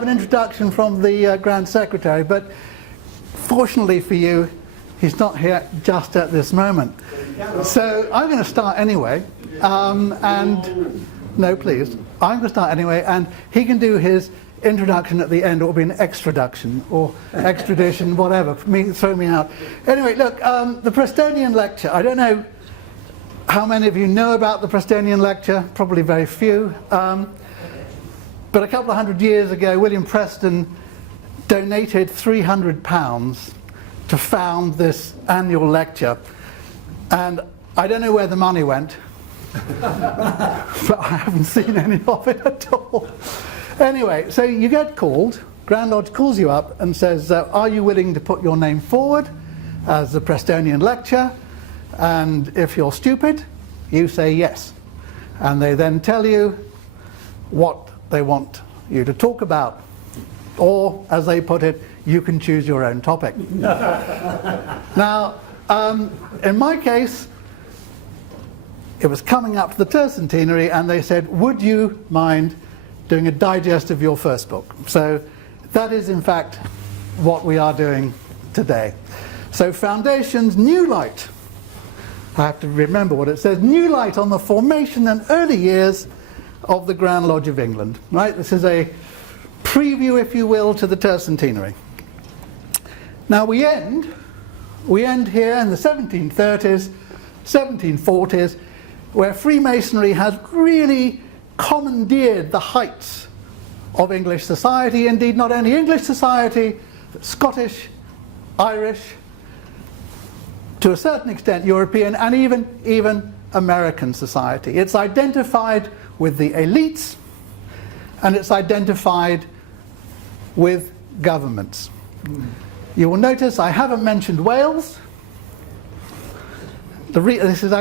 have an introduction from the Grand Secretary, but fortunately for you, he's not here just at this moment. So I'm going to start anyway, and no, please. I'm going to start anyway, and he can do his introduction at the end, or it'll be an extraduction, or extradition, whatever. Throw me out. Anyway, look, the Prestonian lecture. I don't know how many of you know about the Prestonian lecture. Probably very few. But a couple of hundred years ago, William Preston donated £300 to found this annual lecture. And I don't know where the money went, but I haven't seen any of it at all. Anyway, so you get called, Grand Lodge calls you up and says, are you willing to put your name forward as the Prestonian lecture? And if you're stupid, you say yes. And they then tell you what they want you to talk about. Or, as they put it, you can choose your own topic. Now, in my case, it was coming up to the tercentenary, and they said, would you mind doing a digest of your first book? So that is, in fact, what we are doing today. So Foundations, New Light. I have to remember what it says. New light on the formation and early years of the Grand Lodge of England. Right? This is a preview, if you will, to the tercentenary. Now we end here in the 1730s, 1740s, where Freemasonry has really commandeered the heights of English society. Indeed, not only English society, but Scottish, Irish, to a certain extent European, and even American society. It's identified with the elites, and it's identified with governments. You will notice I haven't mentioned Wales. This is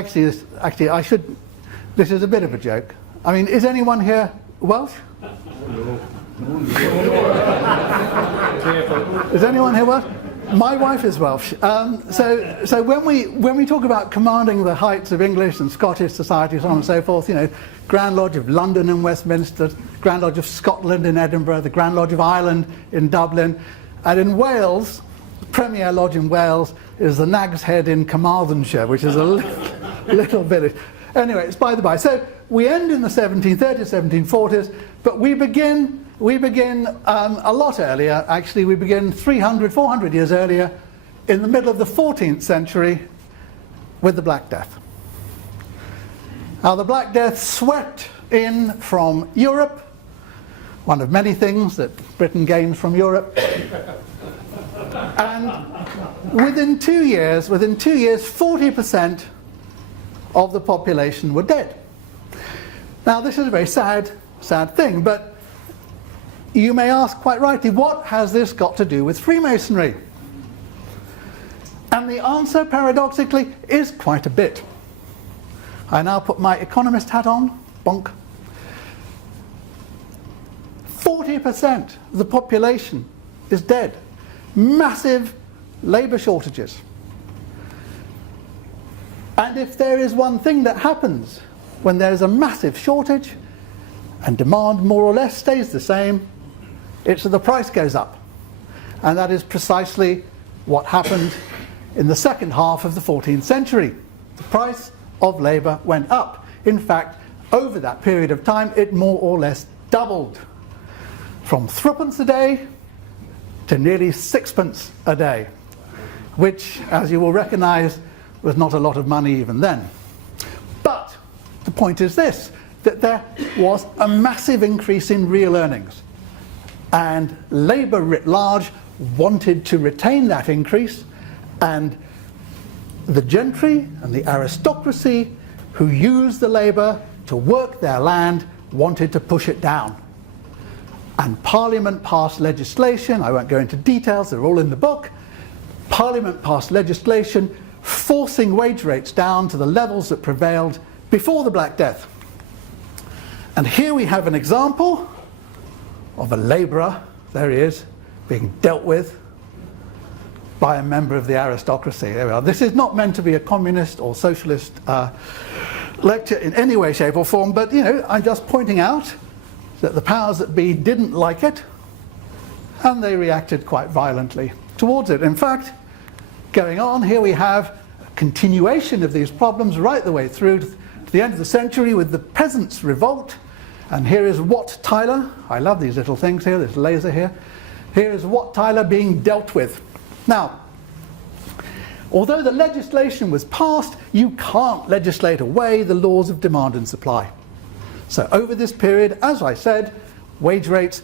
a bit of a joke. I mean, is anyone here Welsh? Is anyone here Welsh? My wife is Welsh. So when we talk about commanding the heights of English and Scottish society, so on and so forth, you know, Grand Lodge of London and Westminster, Grand Lodge of Scotland in Edinburgh, the Grand Lodge of Ireland in Dublin, and in Wales, the Premier Lodge in Wales is the Nag's Head in Carmarthenshire, which is a little village. Anyway, it's by the by. So we end in the 1730s, 1740s, but we begin a lot earlier. Actually, we begin 300, 400 years earlier, in the middle of the 14th century, with the Black Death. Now, the Black Death swept in from Europe, one of many things that Britain gained from Europe. And within 2 years, 40% of the population were dead. Now, this is a very sad thing, but you may ask quite rightly, what has this got to do with Freemasonry? And the answer, paradoxically, is quite a bit. I now put my economist hat on, bonk. 40% of the population is dead. Massive labour shortages. And if there is one thing that happens when there is a massive shortage and demand more or less stays the same, it's that the price goes up. And that is precisely what happened in the second half of the 14th century. The price of labour went up. In fact, over that period of time, it more or less doubled. From threepence a day to nearly sixpence a day, which, as you will recognise, was not a lot of money even then. But the point is this, that there was a massive increase in real earnings. And labour writ large wanted to retain that increase, and the gentry and the aristocracy who used the labour to work their land wanted to push it down. And Parliament passed legislation, I won't go into details, they're all in the book. Parliament passed legislation forcing wage rates down to the levels that prevailed before the Black Death. And here we have an example of a labourer, there he is, being dealt with by a member of the aristocracy. There we are. This is not meant to be a communist or socialist lecture in any way, shape or form, but you know, I'm just pointing out that the powers that be didn't like it, and they reacted quite violently towards it. In fact, going on, here we have a continuation of these problems right the way through to the end of the century with the Peasants Revolt. And here is Wat Tyler. I love these little things here, this laser here. Here is Wat Tyler being dealt with. Now, although the legislation was passed, you can't legislate away the laws of demand and supply. So over this period, as I said, wage rates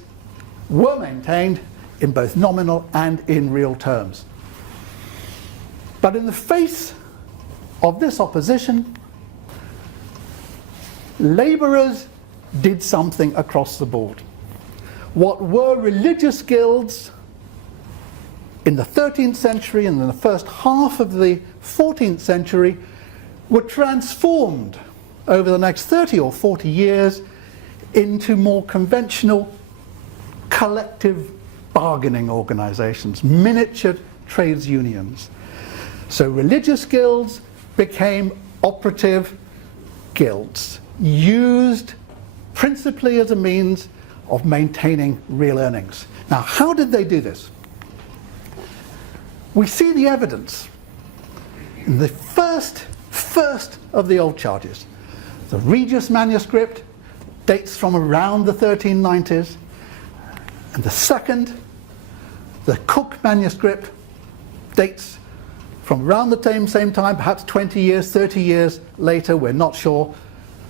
were maintained in both nominal and in real terms. But in the face of this opposition, labourers did something across the board. What were religious guilds in the 13th century and in the first half of the 14th century were transformed over the next 30 or 40 years into more conventional collective bargaining organizations, miniature trades unions. So religious guilds became operative guilds, used principally as a means of maintaining real earnings. Now, how did they do this? We see the evidence in the first of the old charges. The Regis Manuscript dates from around the 1390s, and the second, the Cook Manuscript, dates from around the same time, perhaps 20 years, 30 years later, we're not sure.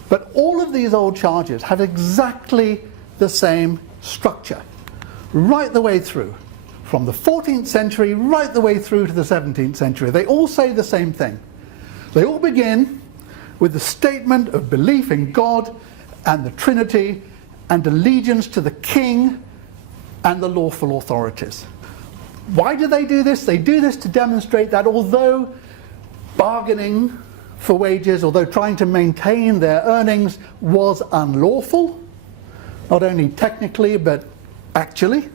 But all of these old charges have exactly the same structure, right the way through, from the 14th century right the way through to the 17th century. They all say the same thing. They all begin with the statement of belief in God and the Trinity and allegiance to the king and the lawful authorities. Why do they do this? They do this to demonstrate that although bargaining for wages, although trying to maintain their earnings was unlawful, not only technically but actually,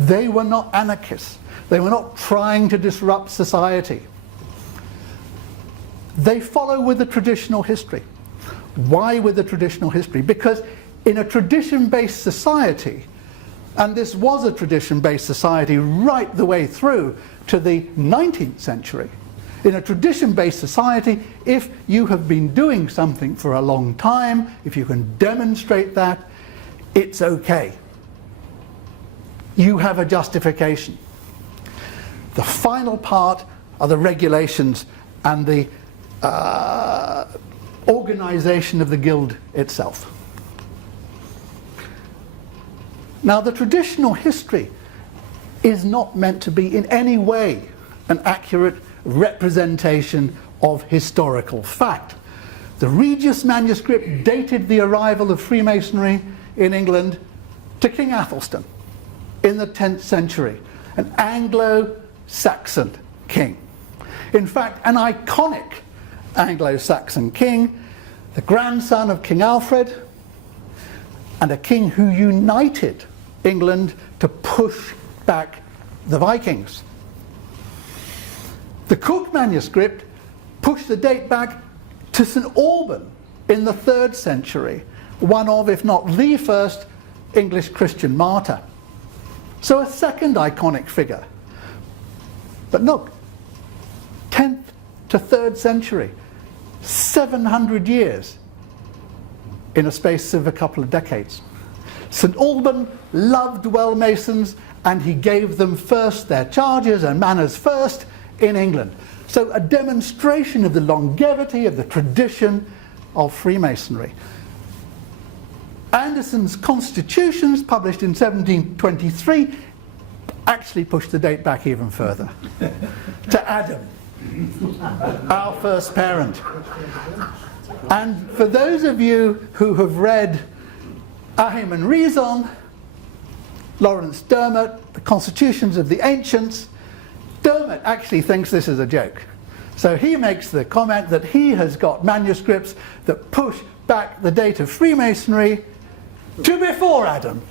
they were not anarchists. They were not trying to disrupt society. They follow with the traditional history. Why with the traditional history? Because in a tradition-based society, and this was a tradition-based society right the way through to the 19th century, in a tradition-based society, if you have been doing something for a long time, if you can demonstrate that, it's okay. You have a justification. The final part are the regulations and the organization of the guild itself. Now, the traditional history is not meant to be in any way an accurate representation of historical fact. The Regis Manuscript dated the arrival of Freemasonry in England to King Athelstan in the 10th century, an Anglo-Saxon king. In fact, an iconic Anglo-Saxon king, the grandson of King Alfred, and a king who united England to push back the Vikings. The Cook Manuscript pushed the date back to St. Alban in the 3rd century, one of, if not the first, English Christian martyr. So a second iconic figure. But look, 10th to 3rd century, 700 years in a space of a couple of decades. St. Alban loved well Masons, and he gave them first their charges and manners first in England. So a demonstration of the longevity of the tradition of Freemasonry. Anderson's Constitutions, published in 1723, actually pushed the date back even further, to Adam, our first parent. And for those of you who have read Ahim and Reason, Lawrence Dermot, The Constitutions of the Ancients, Dermot actually thinks this is a joke. So he makes the comment that he has got manuscripts that push back the date of Freemasonry to before Adam.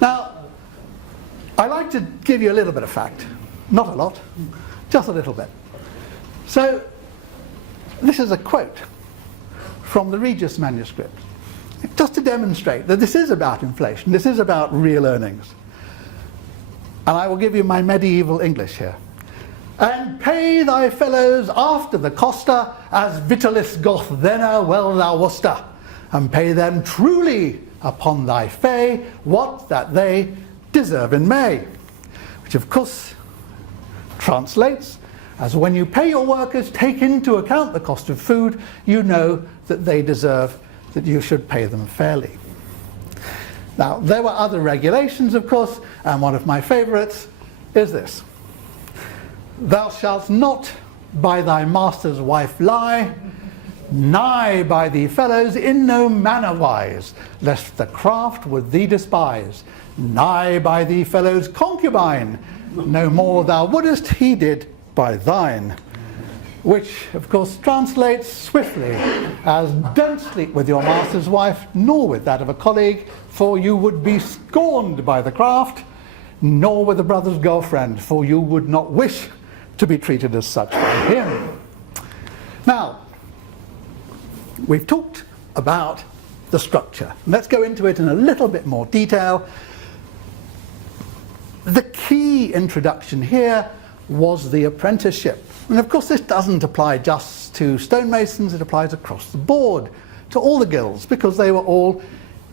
Now, I like to give you a little bit of fact. Not a lot, just a little bit. So, this is a quote from the Regis Manuscript. just to demonstrate that this is about inflation, this is about real earnings. And I will give you my medieval English here. And pay thy fellows after the coster, as Vitalis doth thenne well thou woster, and pay them truly upon thy fay what that they deserve in May. Which of course translates as when you pay your workers, take into account the cost of food, you know that they deserve, that you should pay them fairly. Now, there were other regulations, of course, and one of my favourites is this. Thou shalt not by thy master's wife lie, nigh by thee fellows in no manner wise, lest the craft would thee despise. Nigh by thee fellows concubine, no more thou wouldest he did by thine. Which, of course, translates swiftly as don't sleep with your master's wife, nor with that of a colleague, for you would be scorned by the craft, nor with a brother's girlfriend, for you would not wish to be treated as such by him. Now, we've talked about the structure. Let's go into it in a little bit more detail. The key introduction here was the apprenticeship. And of course this doesn't apply just to stonemasons, it applies across the board to all the guilds because they were all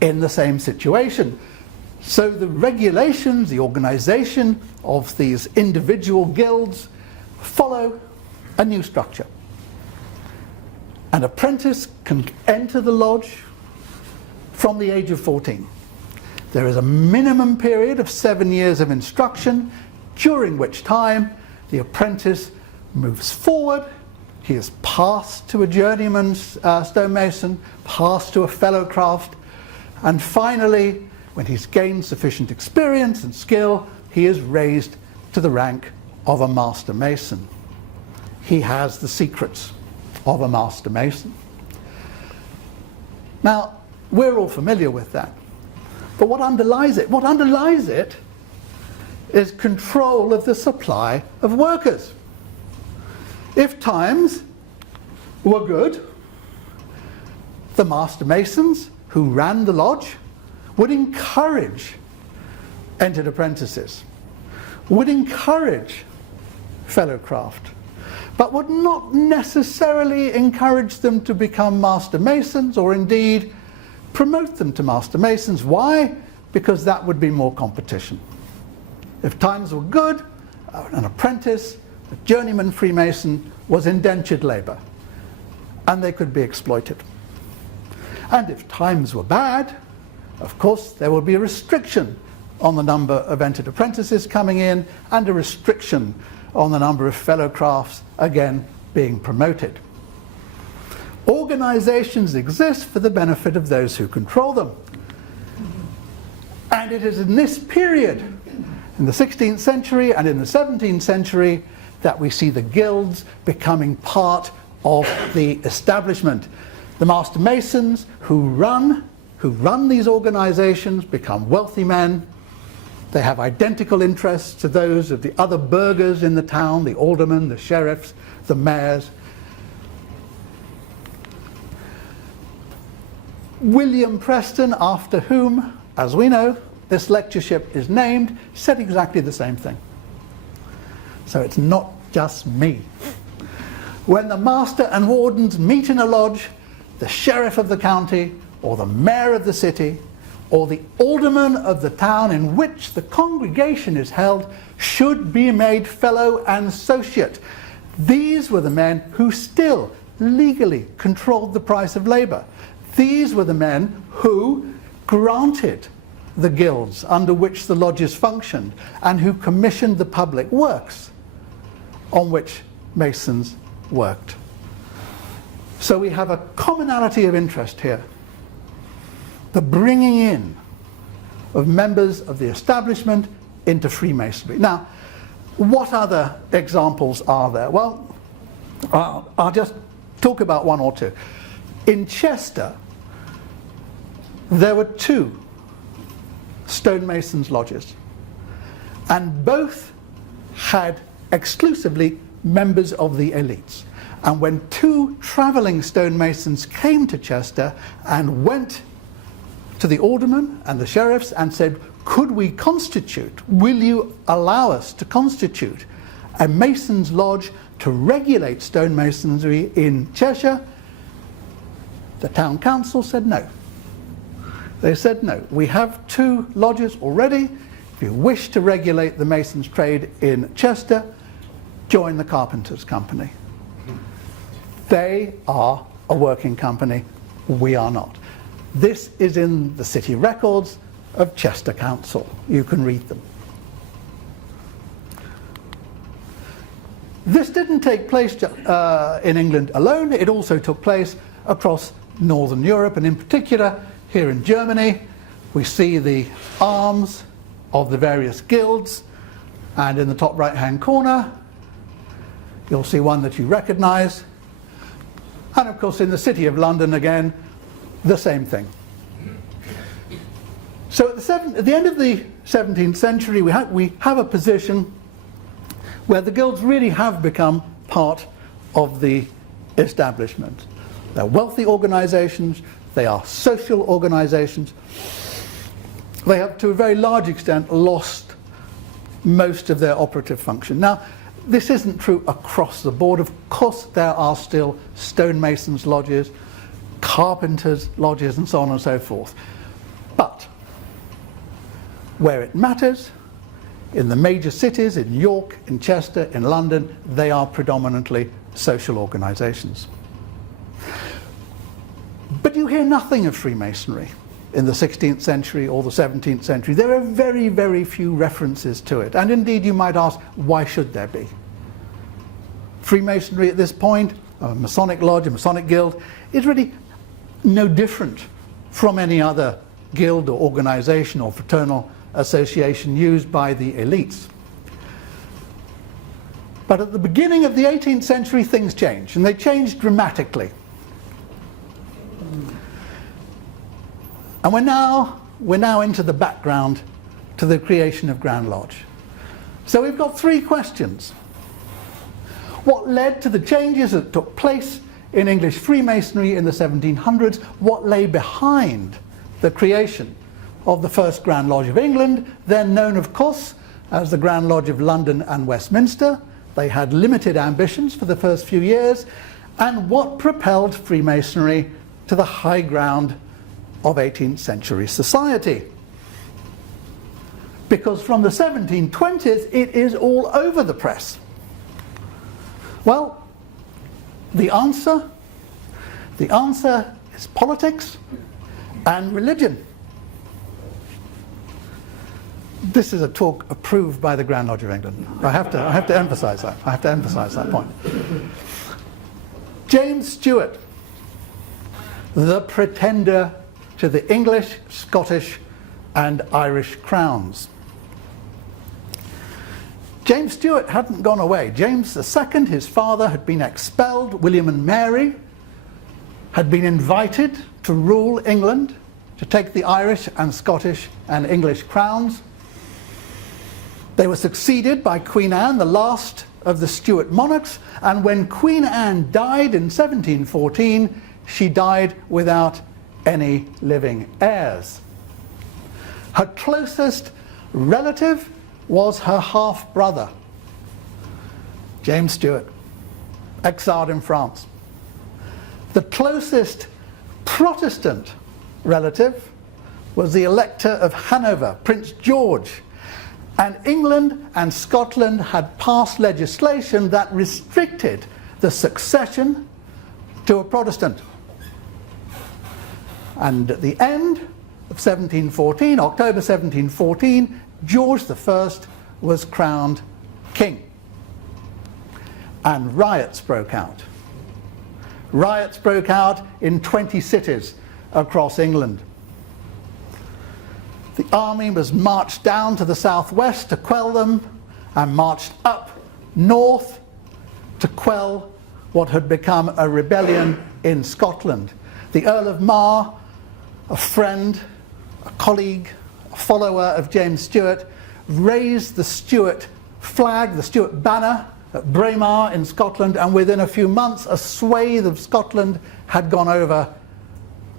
in the same situation. So the regulations, the organization of these individual guilds follow a new structure. An apprentice can enter the lodge from the age of 14. There is a minimum period of 7 years of instruction, during which time the apprentice moves forward. He is passed to a journeyman stonemason, passed to a fellow craft, and finally, when he's gained sufficient experience and skill, he is raised to the rank of a master mason. He has the secrets of a master mason. Now, we're all familiar with that. But what underlies it? What underlies it is control of the supply of workers. If times were good, the master masons who ran the lodge would encourage entered apprentices, would encourage fellow craft, but would not necessarily encourage them to become master masons or indeed promote them to master masons. Why? Because that would be more competition. If times were good, an apprentice, a journeyman Freemason, was indentured labour, and they could be exploited. And if times were bad, of course, there would be a restriction on the number of entered apprentices coming in, and a restriction on the number of fellow crafts, again, being promoted. Organisations exist for the benefit of those who control them. And it is in this period, in the 16th century and in the 17th century, that we see the guilds becoming part of the establishment. The master masons who run these organisations become wealthy men. They have identical interests to those of the other burghers in the town, the aldermen, the sheriffs, the mayors. William Preston, after whom, as we know, this lectureship is named, said exactly the same thing. So it's not just me. When the master and wardens meet in a lodge, the sheriff of the county, or the mayor of the city, or the alderman of the town in which the congregation is held, should be made fellow and associate. These were the men who still legally controlled the price of labour. These were the men who granted the guilds under which the lodges functioned, and who commissioned the public works on which masons worked. So we have a commonality of interest here. The bringing in of members of the establishment into Freemasonry. Now, what other examples are there? Well, I'll just talk about one or two. In Chester, there were 2 stonemasons' lodges, and both had exclusively members of the elites. And when 2 travelling stonemasons came to Chester and went to the aldermen and the sheriffs and said, could we constitute, will you allow us to constitute a Masons' Lodge to regulate stonemasonry in Cheshire? The town council said no. They said no. We have 2 lodges already. If you wish to regulate the masons' trade in Chester, join the Carpenters' Company. They are a working company. We are not. This is in the city records of Chester Council. You can read them. This didn't take place in England alone. It also took place across Northern Europe, and in particular here in Germany. We see the arms of the various guilds, and in the top right hand corner you'll see one that you recognize, and of course in the city of London again the same thing. So at the end of the 17th century we have a position where the guilds really have become part of the establishment. They're wealthy organizations, they are social organizations. They have to a very large extent lost most of their operative function. Now, this isn't true across the board. Of course there are still stonemasons' lodges, carpenters' lodges, and so on and so forth. But where it matters, in the major cities, in York, in Chester, in London, they are predominantly social organizations. But you hear nothing of Freemasonry in the 16th century or the 17th century. There are very, very few references to it. And indeed you might ask, why should there be? Freemasonry at this point, a Masonic lodge, a Masonic guild, is really no different from any other guild or organization or fraternal association used by the elites. But at the beginning of the 18th century things changed, and they changed dramatically. And we're now into the background to the creation of Grand Lodge. So we've got 3 questions. What led to the changes that took place in English Freemasonry in the 1700s? What lay behind the creation of the first Grand Lodge of England, then known of course as the Grand Lodge of London and Westminster? They had limited ambitions for the first few years. And what propelled Freemasonry to the high ground of 18th century society? Because from the 1720s it is all over the press. Well, the answer is politics and religion. This is a talk approved by the Grand Lodge of England. I have to emphasize that. I have to emphasize that point. James Stewart, the pretender to the English, Scottish and Irish crowns. James Stewart hadn't gone away. James II, his father, had been expelled. William and Mary had been invited to rule England, to take the Irish and Scottish and English crowns. They were succeeded by Queen Anne, the last of the Stuart monarchs, and when Queen Anne died in 1714, she died without any living heirs. Her closest relative was her half-brother, James Stewart, exiled in France. The closest Protestant relative was the Elector of Hanover, Prince George, and England and Scotland had passed legislation that restricted the succession to a Protestant. And at the end of 1714, October 1714, George I was crowned king. And riots broke out. Riots broke out in 20 cities across England. The army was marched down to the southwest to quell them, and marched up north to quell what had become a rebellion in Scotland. The Earl of Mar, a friend, a colleague, a follower of James Stewart, raised the Stuart flag, the Stuart banner at Braemar in Scotland, and within a few months a swathe of Scotland had gone over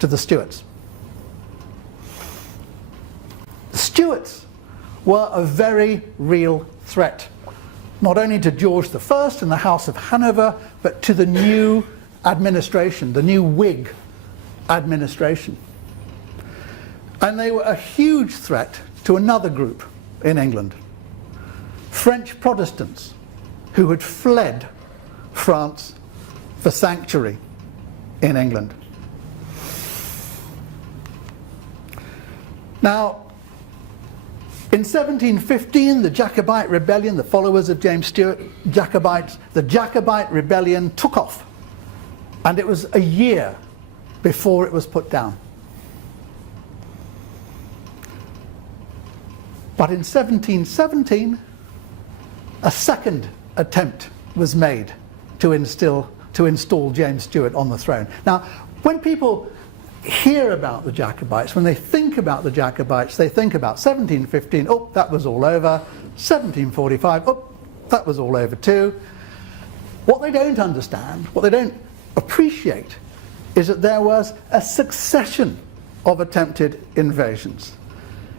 to the Stuarts. Stuarts were a very real threat, not only to George I and the House of Hanover, but to the new administration, the new Whig administration. And they were a huge threat to another group in England, French Protestants, who had fled France for sanctuary in England. Now, in 1715, the Jacobite Rebellion, the followers of James Stuart, the Jacobite Rebellion took off, and it was a year before it was put down. But in 1717, a second attempt was made to install James Stuart on the throne. Now, when people hear about the Jacobites, when they think about the Jacobites, they think about 1715, oh, that was all over. 1745, oh, that was all over too. What they don't understand, what they don't appreciate, is that there was a succession of attempted invasions.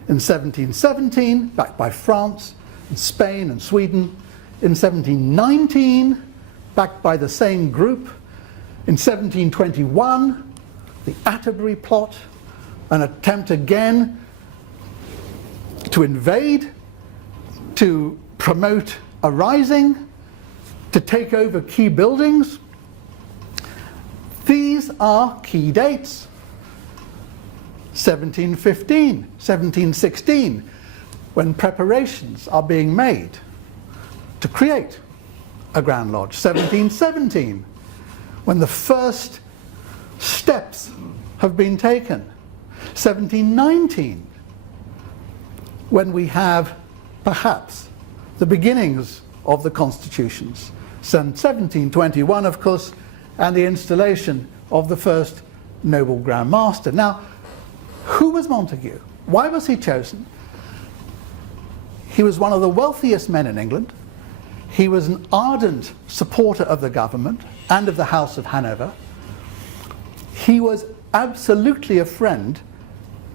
In 1717, backed by France, and Spain and Sweden. In 1719, backed by the same group. In 1721, the Atterbury plot, an attempt again to invade, to promote a rising, to take over key buildings. These are key dates. 1715, 1716, when preparations are being made to create a Grand Lodge. 1717, when the first steps have been taken. 1719, when we have perhaps the beginnings of the constitutions. 1721, of course, and the installation of the first noble Grand Master. Now, who was Montague? Why was he chosen? He was one of the wealthiest men in England. He was an ardent supporter of the government and of the House of Hanover. He was absolutely a friend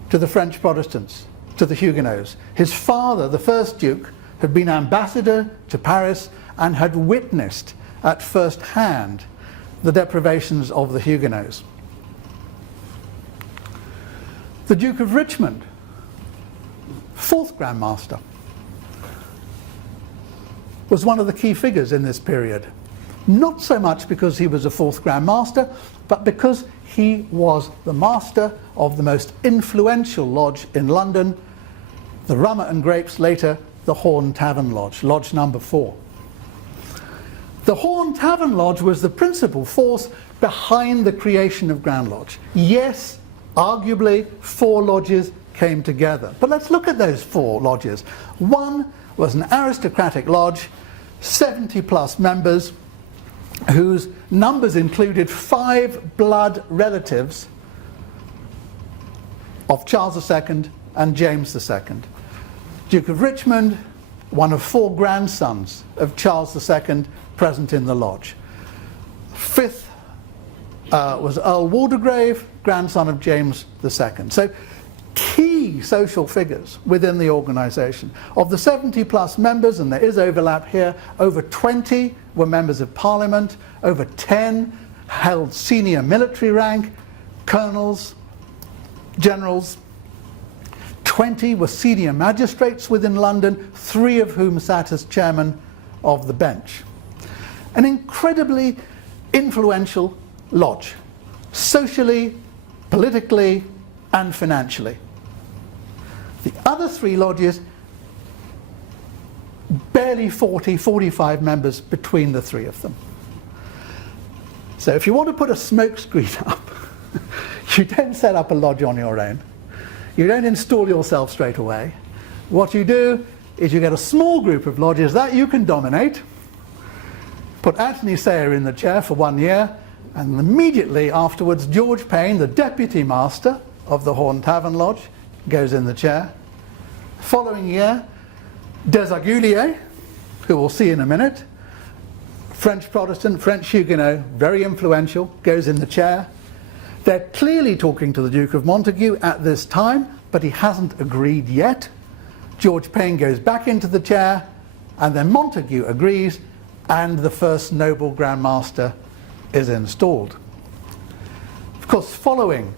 to the French Protestants, to the Huguenots. His father, the first Duke, had been ambassador to Paris and had witnessed at first hand the deprivations of the Huguenots. The Duke of Richmond, fourth Grand Master, was one of the key figures in this period. Not so much because he was a fourth Grand Master, but because he was the master of the most influential lodge in London, the Rummer and Grapes, later the Horn Tavern Lodge, Lodge number 4. The Horn Tavern Lodge was the principal force behind the creation of Grand Lodge. Yes, arguably 4 lodges came together. But let's look at those 4 lodges. One was an aristocratic lodge, 70 plus members, whose numbers included 5 blood relatives of Charles II and James II. Duke of Richmond, one of 4 grandsons of Charles II present in the lodge. 5th was Earl Waldegrave, grandson of James II. So key social figures within the organisation. Of the 70 plus members, and there is overlap here, over 20 were members of Parliament, over 10 held senior military rank, colonels, generals. 20 were senior magistrates within London, 3 of whom sat as chairman of the bench. An incredibly influential lodge, socially, politically, and financially. The other 3 lodges, barely 40, 45 members between the 3 of them. So if you want to put a smokescreen up, you don't set up a lodge on your own. You don't install yourself straight away. What you do is you get a small group of lodges that you can dominate, put Anthony Sayer in the chair for 1 year, and immediately afterwards George Payne, the deputy master of the Horn Tavern Lodge, goes in the chair. Following year, Desaguliers, who we'll see in a minute, French Protestant, French Huguenot, very influential, goes in the chair. They're clearly talking to the Duke of Montague at this time, but he hasn't agreed yet. George Payne goes back into the chair, and then Montagu agrees, and the first noble Grand Master is installed. Of course, following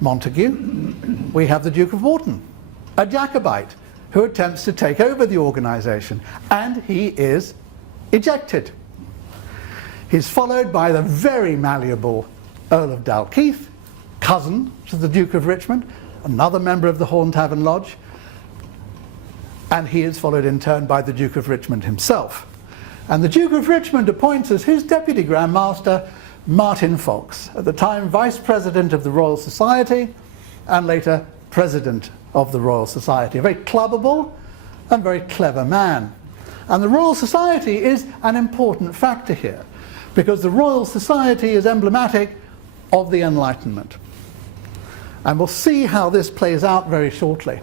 Montagu, we have the Duke of Wharton, a Jacobite, who attempts to take over the organisation, and he is ejected. He's followed by the very malleable Earl of Dalkeith, cousin to the Duke of Richmond, another member of the Horn Tavern Lodge, and he is followed in turn by the Duke of Richmond himself. And the Duke of Richmond appoints as his Deputy Grand Master Martin Fox, at the time Vice President of the Royal Society and later President of the Royal Society. A very clubbable and very clever man. And the Royal Society is an important factor here, because the Royal Society is emblematic of the Enlightenment. And we'll see how this plays out very shortly.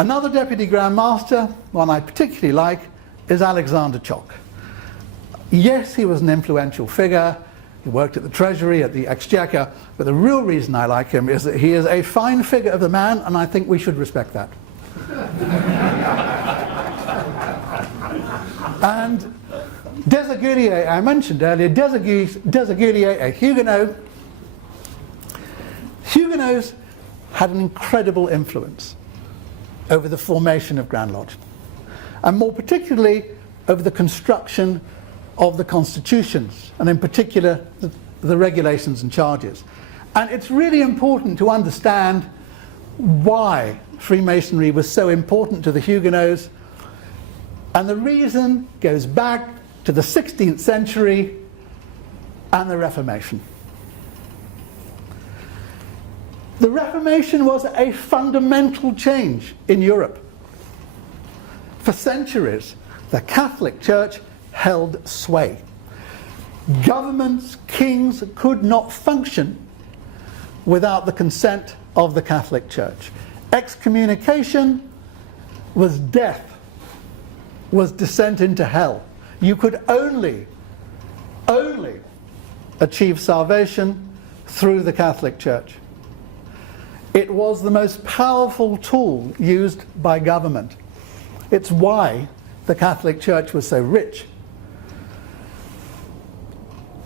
Another Deputy Grand Master, one I particularly like, is Alexander Choc. Yes, he was an influential figure. He worked at the Treasury, at the Exchequer, but the real reason I like him is that he is a fine figure of the man, and I think we should respect that. And Desaguliers, I mentioned earlier, Desaguliers, a Huguenot. Huguenots had an incredible influence over the formation of Grand Lodge, and more particularly over the construction of the constitutions, and in particular the regulations and charges. And it's really important to understand why Freemasonry was so important to the Huguenots, and the reason goes back to the 16th century and the Reformation. The Reformation was a fundamental change in Europe. For centuries, the Catholic Church held sway. Governments, kings could not function without the consent of the Catholic Church. Excommunication was death, was descent into hell. You could only achieve salvation through the Catholic Church. It was the most powerful tool used by government. It's why the Catholic Church was so rich.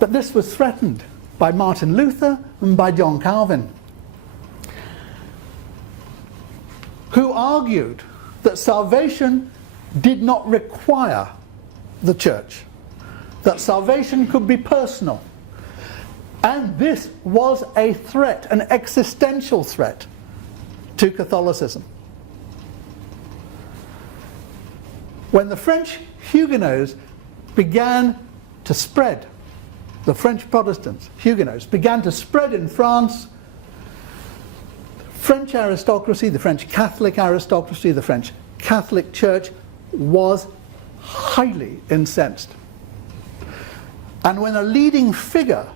But this was threatened by Martin Luther and by John Calvin, who argued that salvation did not require the church, that salvation could be personal. And this was a threat, an existential threat to Catholicism. When the French Huguenots began to spread, the French Protestants, Huguenots, began to spread in France, French aristocracy, the French Catholic aristocracy, the French Catholic Church was highly incensed. And when a leading figure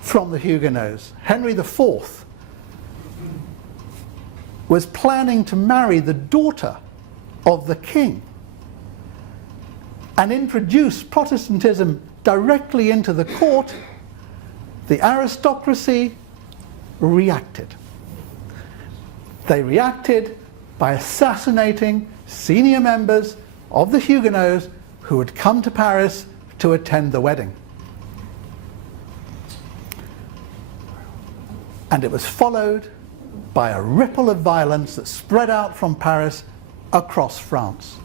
from the Huguenots, Henry IV, was planning to marry the daughter of the king and introduce Protestantism directly into the court, the aristocracy reacted. They reacted by assassinating senior members of the Huguenots who had come to Paris to attend the wedding. And it was followed by a ripple of violence that spread out from Paris across France.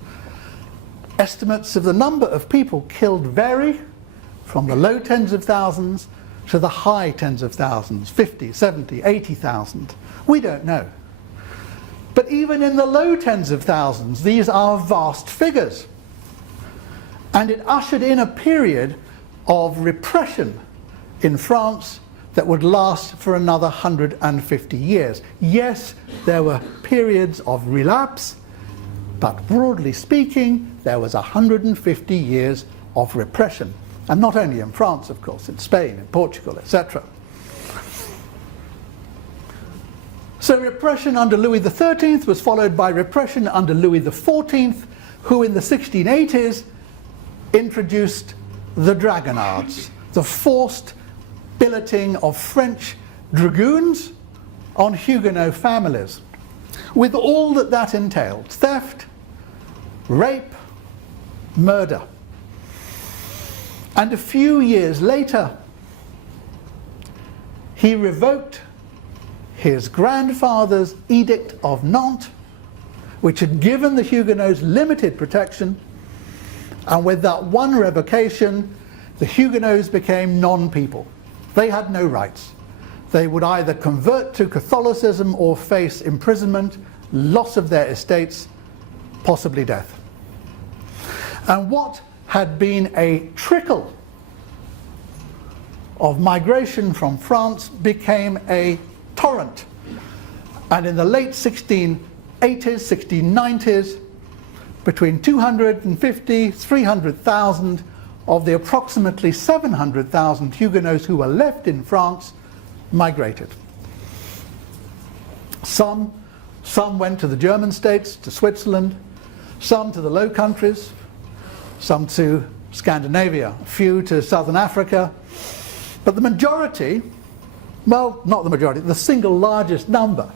Estimates of the number of people killed vary from the low tens of thousands to the high tens of thousands, 50, 70, 80,000. We don't know. But even in the low tens of thousands, these are vast figures. And it ushered in a period of repression in France that would last for another 150 years. Yes, there were periods of relapse, but broadly speaking, there was 150 years of repression. And not only in France, of course, in Spain, in Portugal, etc. So repression under Louis XIII was followed by repression under Louis XIV, who in the 1680s introduced the dragonades, the forced billeting of French dragoons on Huguenot families. with all that that entailed: theft, rape, murder. And a few years later, he revoked his grandfather's Edict of Nantes, which had given the Huguenots limited protection, and with that one revocation, the Huguenots became non-people. They had no rights. They would either convert to Catholicism or face imprisonment, loss of their estates, possibly death. And what had been a trickle of migration from France became a torrent. And in the late 1680s, 1690s, between 250,000, 300,000 of the approximately 700,000 Huguenots who were left in France migrated. Some went to the German states, to Switzerland, some to the Low Countries, some to Scandinavia, a few to Southern Africa. But the majority, well, not the majority, the single largest number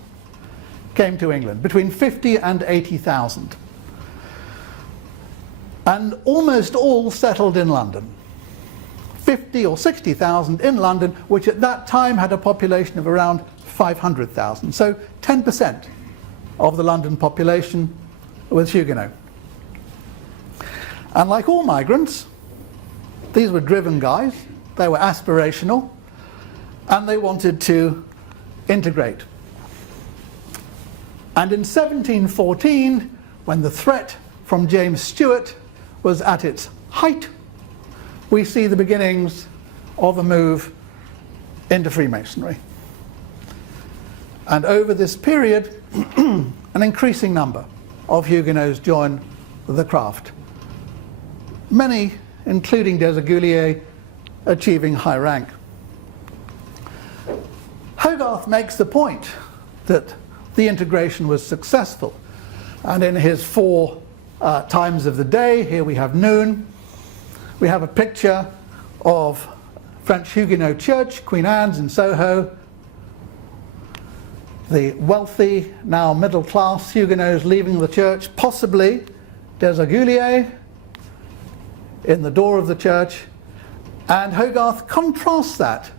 came to England, between 50 and 80,000. And almost all settled in London. 50 or 60,000 in London, which at that time had a population of around 500,000. So 10% of the London population was Huguenot. And like all migrants, these were driven guys, they were aspirational, and they wanted to integrate. And in 1714, when the threat from James Stewart was at its height, we see the beginnings of a move into Freemasonry. And over this period, an increasing number of Huguenots joined the craft. Many, including Desaguliers, achieving high rank. Hogarth makes the point that the integration was successful. And in his 4 times of the day, here we have noon, we have a picture of French Huguenot church, Queen Anne's in Soho. The wealthy, now middle class Huguenots leaving the church, possibly Desaguliers in the door of the church. And Hogarth contrasts that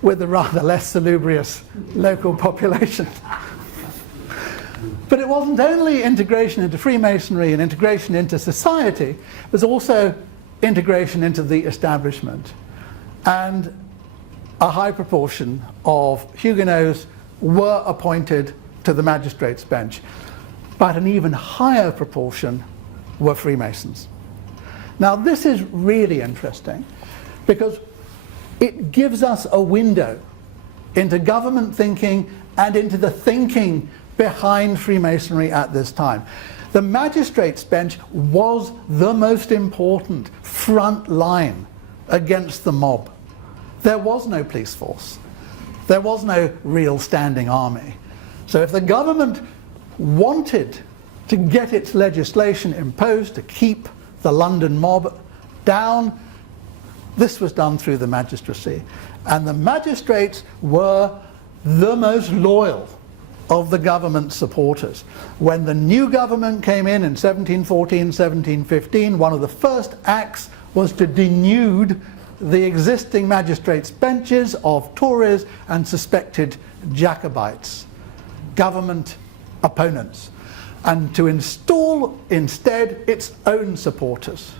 with the rather less salubrious local population. But it wasn't only integration into Freemasonry and integration into society, it was also integration into the establishment. And a high proportion of Huguenots were appointed to the magistrates' bench, but an even higher proportion were Freemasons. Now this is really interesting because it gives us a window into government thinking and into the thinking behind Freemasonry at this time. The magistrates' bench was the most important front line against the mob. There was no police force. There was no real standing army. So if the government wanted to get its legislation imposed to keep the London mob down, this was done through the magistracy. And the magistrates were the most loyal of the government supporters. When the new government came in 1714, 1715, one of the first acts was to denude the existing magistrates' benches of Tories and suspected Jacobites, government opponents, and to install instead its own supporters.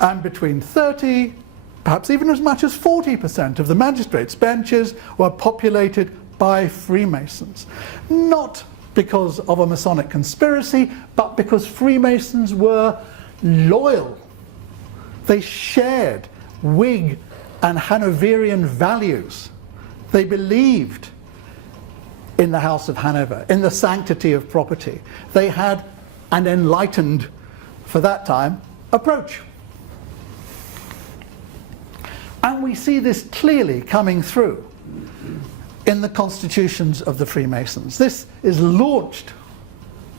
And between 30, perhaps even as much as 40% of the magistrates' benches were populated by Freemasons. Not because of a Masonic conspiracy, but because Freemasons were loyal. They shared Whig and Hanoverian values. They believed in the House of Hanover, in the sanctity of property. They had an enlightened, for that time, approach. And we see this clearly coming through in the constitutions of the Freemasons. This is launched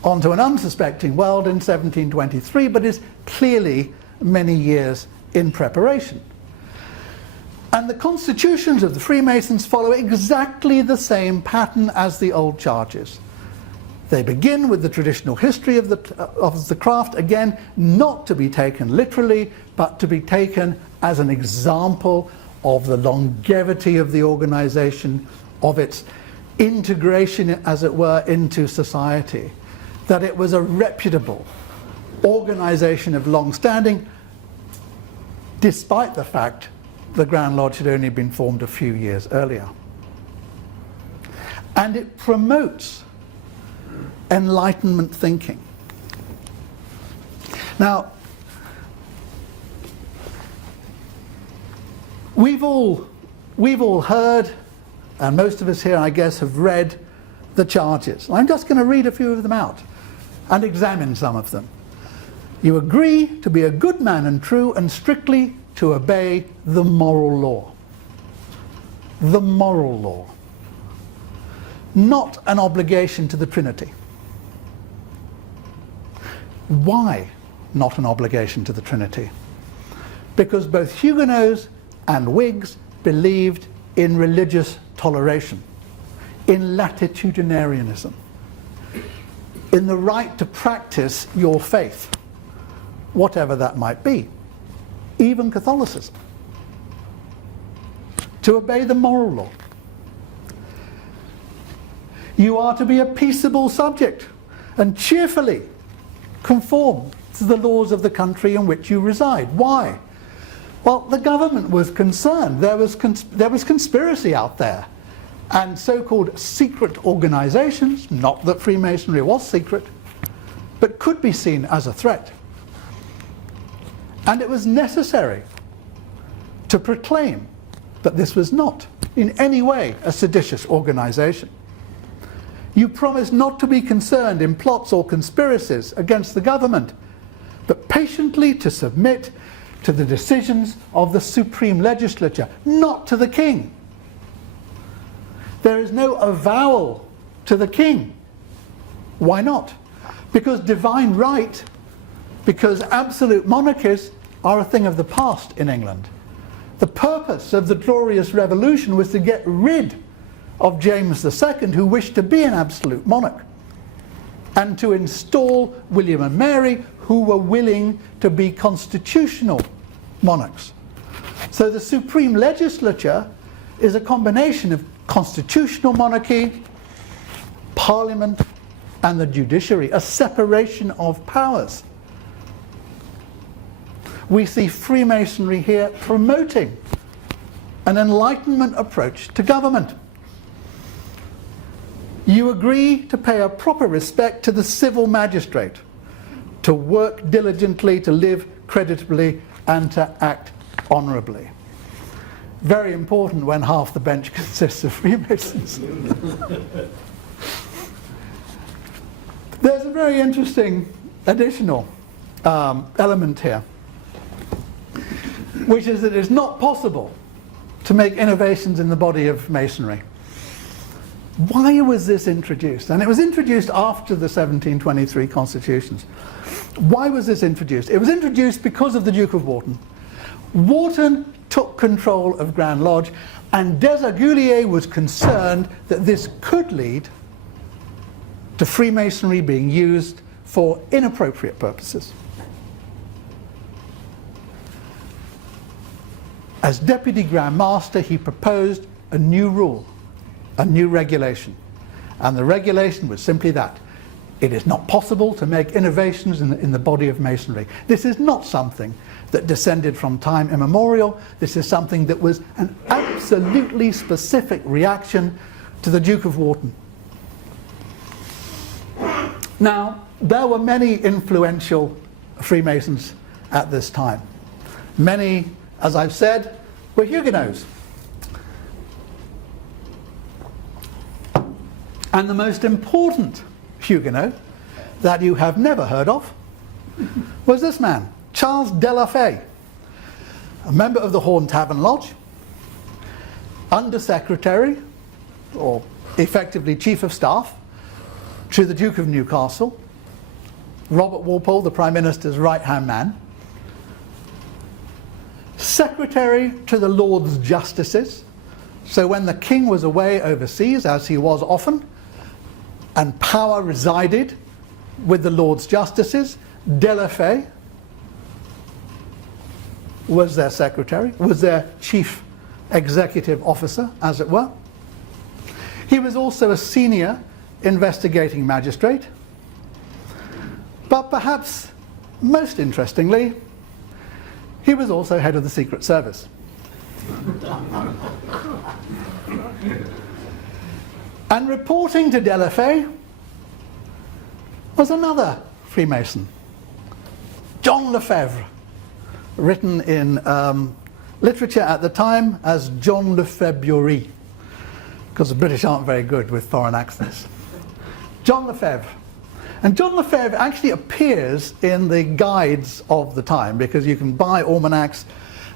onto an unsuspecting world in 1723, but is clearly many years in preparation. And the constitutions of the Freemasons follow exactly the same pattern as the old charges. They begin with the traditional history of the craft, again, not to be taken literally, but to be taken as an example of the longevity of the organization, of its integration, as it were, into society, that it was a reputable organization of long standing, despite the fact the Grand Lodge had only been formed a few years earlier. And it promotes Enlightenment thinking. Now, we've all heard, and most of us here, I guess, have read the charges. I'm just going to read a few of them out and examine some of them. You agree to be a good man and true, and strictly to obey the moral law. The moral law. Not an obligation to the Trinity. Why not an obligation to the Trinity? Because both Huguenots and Whigs believed in religious toleration, in latitudinarianism, in the right to practice your faith, whatever that might be, even Catholicism, to obey the moral law. You are to be a peaceable subject and cheerfully conform to the laws of the country in which you reside. Why? Well, the government was concerned. There was conspiracy out there, and so-called secret organizations, not that Freemasonry was secret, but could be seen as a threat. And it was necessary to proclaim that this was not in any way a seditious organization. You promise not to be concerned in plots or conspiracies against the government, but patiently to submit to the decisions of the supreme legislature, not to the king. There is no avowal to the king. Why not? Because divine right, because absolute monarchies are a thing of the past in England. The purpose of the Glorious Revolution was to get rid of James II, who wished to be an absolute monarch, and to install William and Mary, who were willing to be constitutional monarchs. So the supreme legislature is a combination of constitutional monarchy, parliament, and the judiciary, a separation of powers. We see Freemasonry here promoting an Enlightenment approach to government. You agree to pay a proper respect to the civil magistrate, to work diligently, to live creditably, and to act honourably. Very important when half the bench consists of Freemasons. There's a very interesting additional element here, which is that it's not possible to make innovations in the body of Masonry. Why was this introduced? And it was introduced after the 1723 constitutions. Why was this introduced? It was introduced because of the Duke of Wharton. Wharton took control of Grand Lodge, and Desaguliers was concerned that this could lead to Freemasonry being used for inappropriate purposes. As Deputy Grand Master, he proposed a new rule, a new regulation. And the regulation was simply that. It is not possible to make innovations in the body of Masonry. This is not something that descended from time immemorial. This is something that was an absolutely specific reaction to the Duke of Wharton. Now, there were many influential Freemasons at this time. Many, as I've said, were Huguenots. And the most important Huguenot that you have never heard of was this man, Charles Delaffei, a member of the Horn Tavern Lodge, Under-Secretary, or effectively Chief of Staff, to the Duke of Newcastle, Robert Walpole, the Prime Minister's right-hand man, secretary to the Lords Justices. So when the king was away overseas, as he was often, and power resided with the Lords Justices, Delaffei was their secretary, was their chief executive officer, as it were. He was also a senior investigating magistrate. But perhaps most interestingly, he was also head of the Secret Service. And reporting to Delaffei was another Freemason, John Lefebvre, written in literature at the time as John Lefebvre, because the British aren't very good with foreign accents. John Lefebvre. And John Lefebvre actually appears in the guides of the time, because you can buy almanacs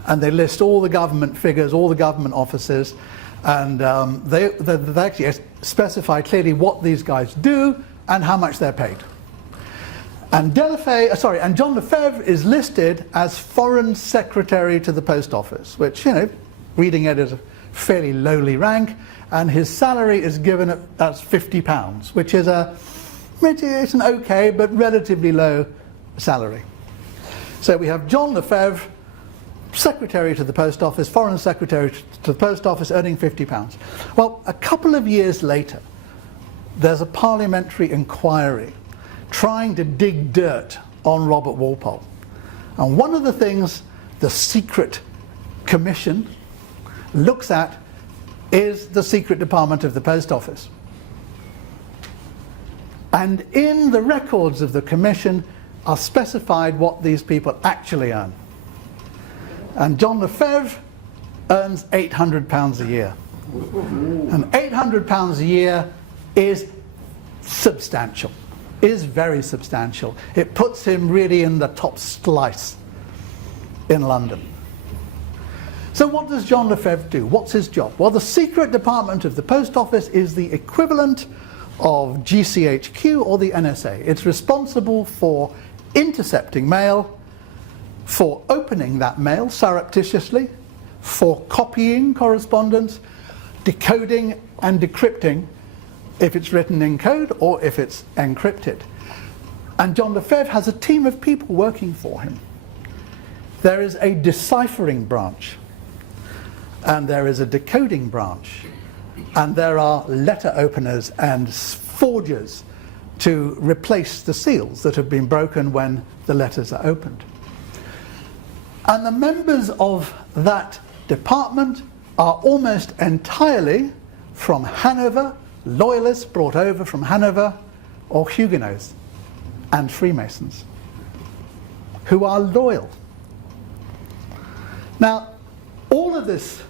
and they list all the government figures, all the government offices, and they actually specify clearly what these guys do and how much they're paid. And John Lefebvre is listed as Foreign Secretary to the Post Office, which, you know, reading it is a fairly lowly rank, and his salary is given as £50, which is it's an okay but relatively low salary. So we have John Lefebvre, Secretary to the Post Office, Foreign Secretary to the Post Office, earning £50. Well, a couple of years later, there's a parliamentary inquiry trying to dig dirt on Robert Walpole. And one of the things the secret commission looks at is the secret department of the Post Office. And in the records of the commission are specified what these people actually earn. And John Lefebvre earns £800 a year. And £800 a year is substantial, is very substantial. It puts him really in the top slice in London. So what does John Lefebvre do? What's his job? Well, the secret department of the Post Office is the equivalent of GCHQ or the NSA. It's responsible for intercepting mail, for opening that mail surreptitiously, for copying correspondence, decoding and decrypting if it's written in code or if it's encrypted. And John Lefebvre has a team of people working for him. There is a deciphering branch, and there is a decoding branch, and there are letter openers and forgers to replace the seals that have been broken when the letters are opened. And the members of that department are almost entirely from Hanover, loyalists brought over from Hanover, or Huguenots and Freemasons, who are loyal. Now, all of this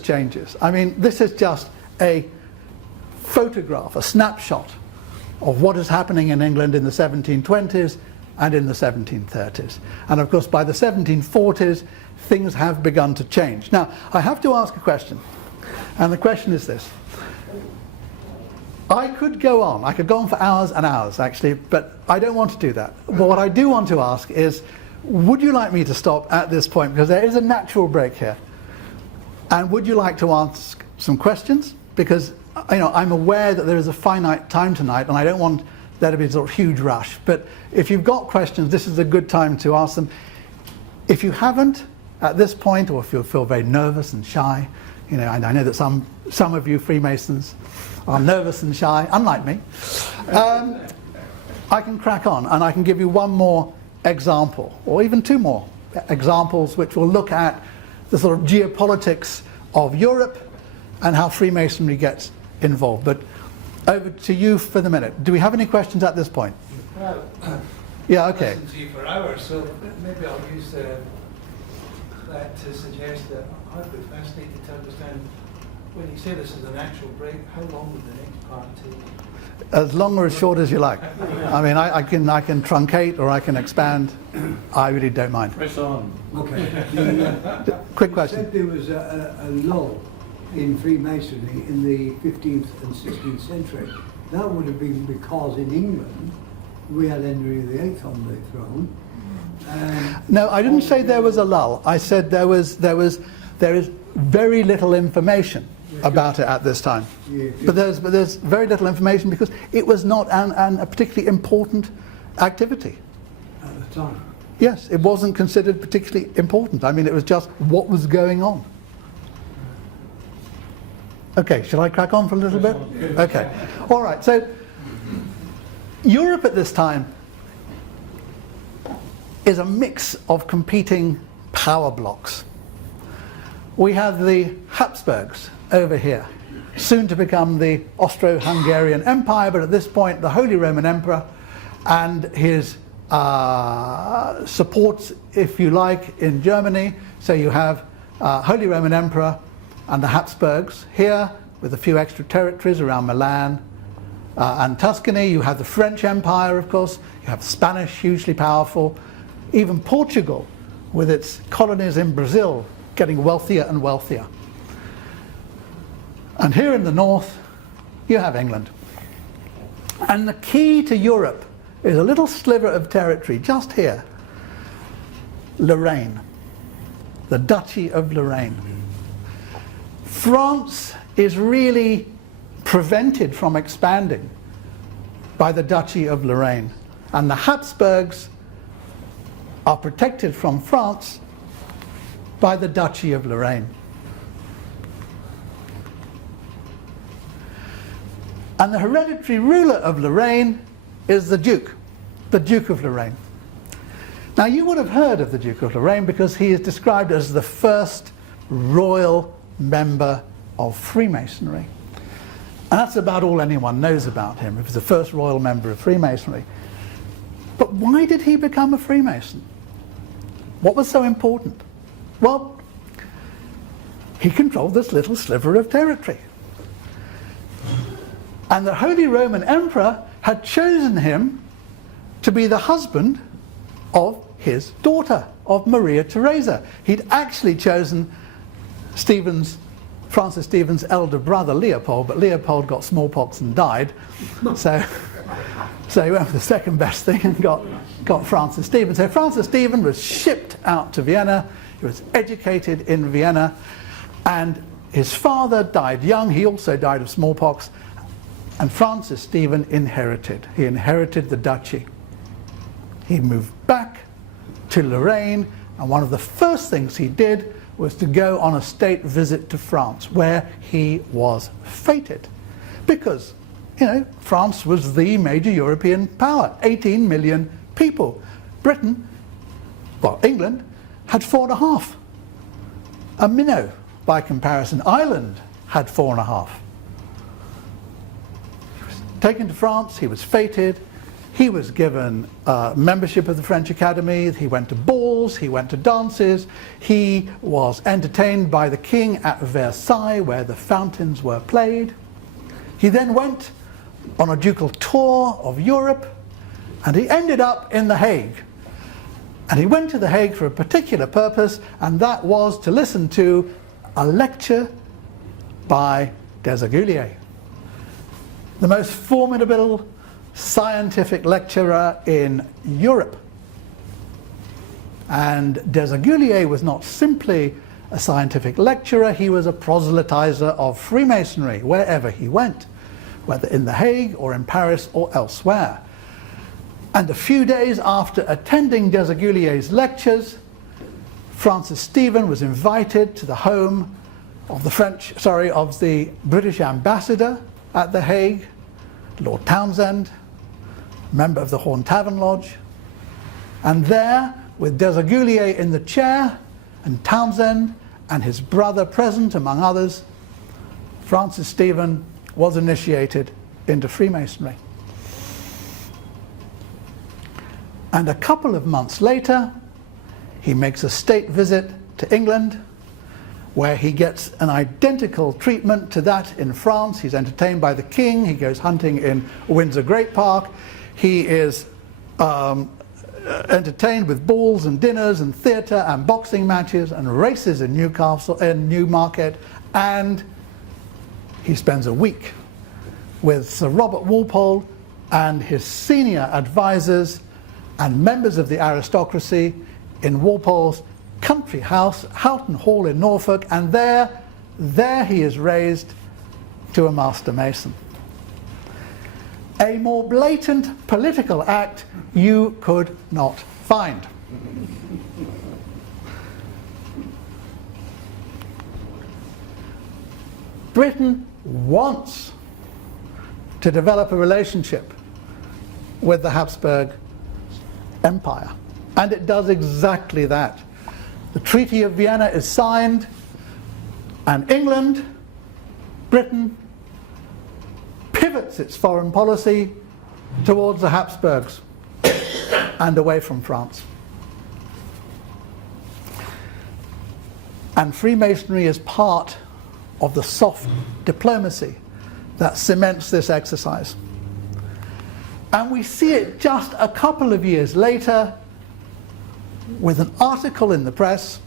changes. I mean, this is just a photograph, a snapshot of what is happening in England in the 1720s and in the 1730s. And of course, by the 1740s, things have begun to change. Now, I have to ask a question, and the question is this. I could go on for hours and hours, actually, but I don't want to do that. But what I do want to ask is, would you like me to stop at this point? Because there is a natural break here. And would you like to ask some questions? Because, you know, I'm aware that there is a finite time tonight, and I don't want there to be a sort of huge rush. But if you've got questions, this is a good time to ask them. If you haven't at this point, or if you feel very nervous and shy, you know, and I know that some of you Freemasons are nervous and shy, unlike me, I can crack on, and I can give you one more example, or even two more examples, which will look at the sort of geopolitics of Europe and how Freemasonry gets involved. But over to you for the minute. Do we have any questions at this point? Well, yeah, okay. I've listened to you for hours, so maybe I'll use that to suggest that I'd be fascinated to understand, when you say this is a natural break, how long would the next part take? As long or as short as you like. I mean, I can truncate or I can expand. I really don't mind. Press on. Okay. Quick question. You said there was a lull in Freemasonry in the 15th and 16th century. That would have been because in England we had Henry VIII on the throne. No, I didn't say there was a lull. I said there is very little information about it at this time. Yeah. But there's very little information because it was not a particularly important activity. At the time. Yes, it wasn't considered particularly important. I mean, it was just what was going on. Okay, shall I crack on for a little bit? Okay. All right, so Europe at this time is a mix of competing power blocks. We have the Habsburgs over here, soon to become the Austro-Hungarian Empire, but at this point the Holy Roman Emperor and his supports, if you like, in Germany. So you have Holy Roman Emperor and the Habsburgs here with a few extra territories around Milan and Tuscany. You have the French Empire, of course. You have the Spanish, hugely powerful. Even Portugal, with its colonies in Brazil, getting wealthier and wealthier. And here in the north, you have England. And the key to Europe is a little sliver of territory just here, Lorraine, the Duchy of Lorraine. France is really prevented from expanding by the Duchy of Lorraine, and the Habsburgs are protected from France by the Duchy of Lorraine. And the hereditary ruler of Lorraine is the Duke of Lorraine. Now you would have heard of the Duke of Lorraine because he is described as the first royal member of Freemasonry. And that's about all anyone knows about him. He was the first royal member of Freemasonry. But why did he become a Freemason? What was so important? Well, he controlled this little sliver of territory. And the Holy Roman Emperor had chosen him to be the husband of his daughter, of Maria Theresa. He'd actually chosen Francis Stephen's elder brother Leopold, but Leopold got smallpox and died. So he went for the second best thing and got Francis Stephen. So Francis Stephen was shipped out to Vienna. He was educated in Vienna, and his father died young. He also died of smallpox. And Francis Stephen inherited. He inherited the duchy. He moved back to Lorraine, and one of the first things he did was to go on a state visit to France, where he was feted. Because, you know, France was the major European power, 18 million people. Britain, well, England, had 4.5. A minnow, by comparison. Ireland had 4.5. Taken to France, he was feted, he was given membership of the French Academy, he went to balls, he went to dances, he was entertained by the king at Versailles where the fountains were played. He then went on a ducal tour of Europe, and he ended up in The Hague. And he went to The Hague for a particular purpose, and that was to listen to a lecture by Desaguliers, the most formidable scientific lecturer in Europe. And Desaguliers was not simply a scientific lecturer, he was a proselytizer of Freemasonry wherever he went, whether in The Hague or in Paris or elsewhere. And a few days after attending Desaguliers' lectures, Francis Stephen was invited to the home of the British ambassador at The Hague, Lord Townsend, member of the Horn Tavern Lodge. And there, with Desaguliers in the chair, and Townsend and his brother present, among others, Francis Stephen was initiated into Freemasonry. And a couple of months later, he makes a state visit to England, where he gets an identical treatment to that in France. He's entertained by the king, he goes hunting in Windsor Great Park, he is entertained with balls and dinners and theatre and boxing matches and races in Newmarket, and he spends a week with Sir Robert Walpole and his senior advisors and members of the aristocracy in Walpole's country house, Houghton Hall in Norfolk, and there he is raised to a master mason. A more blatant political act you could not find. Britain wants to develop a relationship with the Habsburg Empire, and it does exactly that. The Treaty of Vienna is signed, and England, Britain, pivots its foreign policy towards the Habsburgs and away from France. And Freemasonry is part of the soft diplomacy that cements this exercise. And we see it just a couple of years later with an article in the press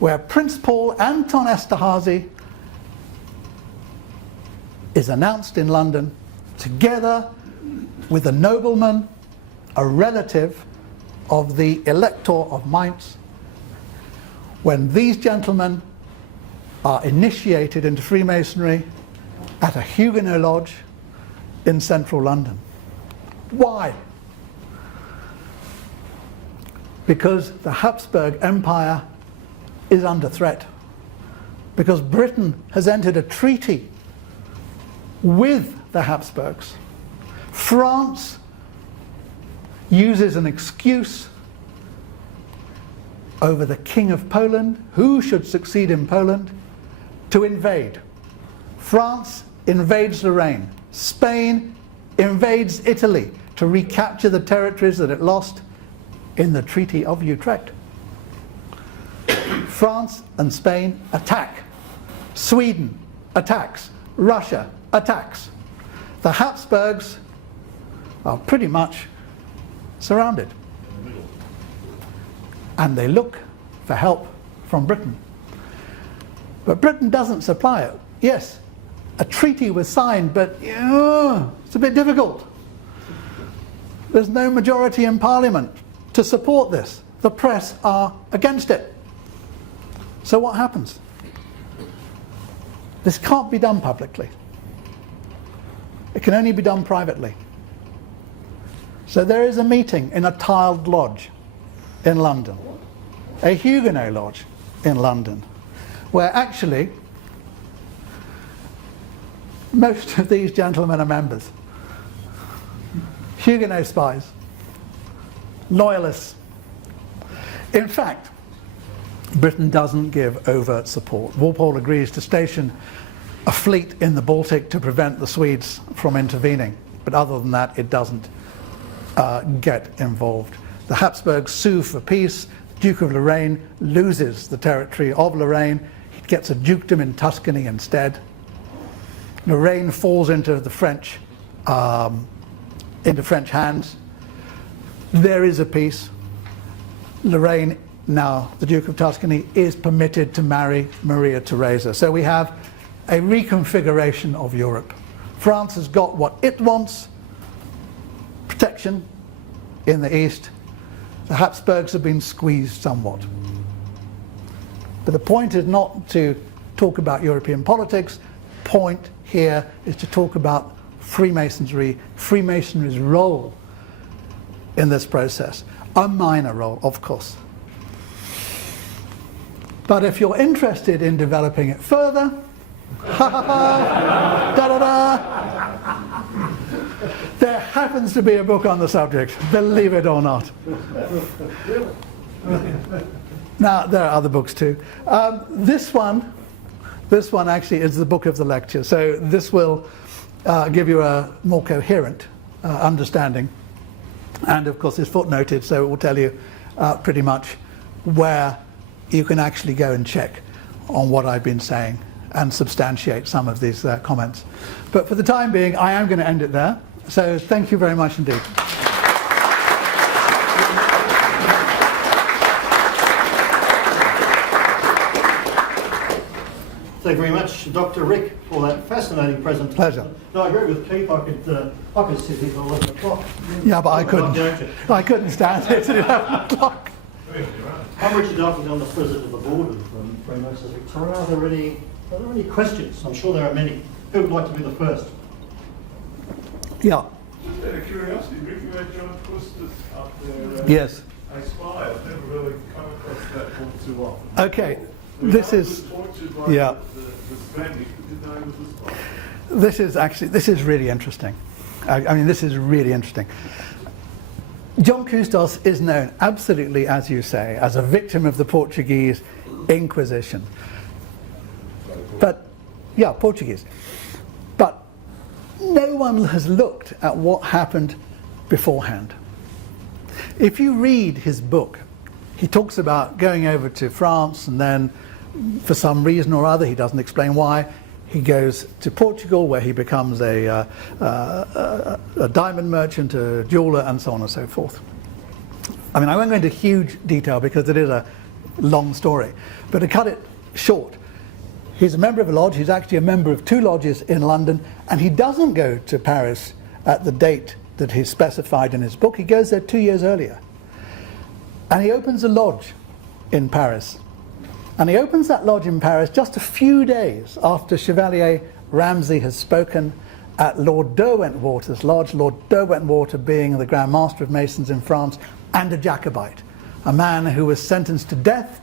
where Prince Paul Anton Esterhazy is announced in London together with a nobleman, a relative of the Elector of Mainz, when these gentlemen are initiated into Freemasonry at a Huguenot lodge in central London. Why? Because the Habsburg Empire is under threat. Because Britain has entered a treaty with the Habsburgs. France uses an excuse over the King of Poland, who should succeed in Poland, to invade. France invades Lorraine. Spain invades Italy to recapture the territories that it lost in the Treaty of Utrecht. France and Spain attack. Sweden attacks. Russia attacks. The Habsburgs are pretty much surrounded. And they look for help from Britain. But Britain doesn't supply it. Yes, a treaty was signed, but it's a bit difficult. There's no majority in Parliament to support this. The press are against it. So what happens? This can't be done publicly. It can only be done privately. So there is a meeting in a tiled lodge in London, a Huguenot lodge in London, where actually most of these gentlemen are members. Huguenot spies, loyalists. In fact, Britain doesn't give overt support. Walpole agrees to station a fleet in the Baltic to prevent the Swedes from intervening, but other than that, it doesn't get involved. The Habsburgs sue for peace. The Duke of Lorraine loses the territory of Lorraine. He gets a dukedom in Tuscany instead. Lorraine falls into the French hands. There is a peace. Lorraine, now the Duke of Tuscany, is permitted to marry Maria Theresa. So we have a reconfiguration of Europe. France has got what it wants, protection in the east. The Habsburgs have been squeezed somewhat. But the point is not to talk about European politics. The point here is to talk about Freemasonry, Freemasonry's role in this process. A minor role, of course. But if you're interested in developing it further, there happens to be a book on the subject, believe it or not. Now, there are other books too. This one actually is the book of the lecture, so this will give you a more coherent understanding. And of course it's footnoted, so it will tell you pretty much where you can actually go and check on what I've been saying and substantiate some of these comments. But for the time being, I am going to end it there. So thank you very much indeed. Thank you very much, Dr. Rick, for that fascinating presentation. Pleasure. No, I agree with Keith. I could sit here till 11 o'clock. Yeah, but I couldn't. Not going to. I couldn't stand it at 11 o'clock. I'm Richard Delaffei, I'm the president of the board of Freemasons Victoria. Are there any questions? I'm sure there are many. Who would like to be the first? Yeah. Just out of curiosity, Rick, you had John Cousteau up there. Yes. I spy. I've never really come across that book too often. Okay. This is. Tortured by Yeah. the Spanish, but didn't know he was a spy. This is really interesting. I mean, this is really interesting. John Cousteau is known, absolutely, as you say, as a victim of the Portuguese Inquisition. But, yeah, Portuguese. But no one has looked at what happened beforehand. If you read his book, he talks about going over to France, and then for some reason or other, he doesn't explain why, he goes to Portugal, where he becomes a diamond merchant, a jeweler, and so on and so forth. I mean, I won't go into huge detail because it is a long story, but to cut it short, he's a member of a lodge. He's actually a member of 2 lodges in London, and he doesn't go to Paris at the date that he's specified in his book. He goes there 2 years earlier, and he opens a lodge in Paris. And he opens that lodge in Paris just a few days after Chevalier Ramsay has spoken at Lord Derwentwater's lodge, Lord Derwentwater being the Grand Master of Masons in France and a Jacobite, a man who was sentenced to death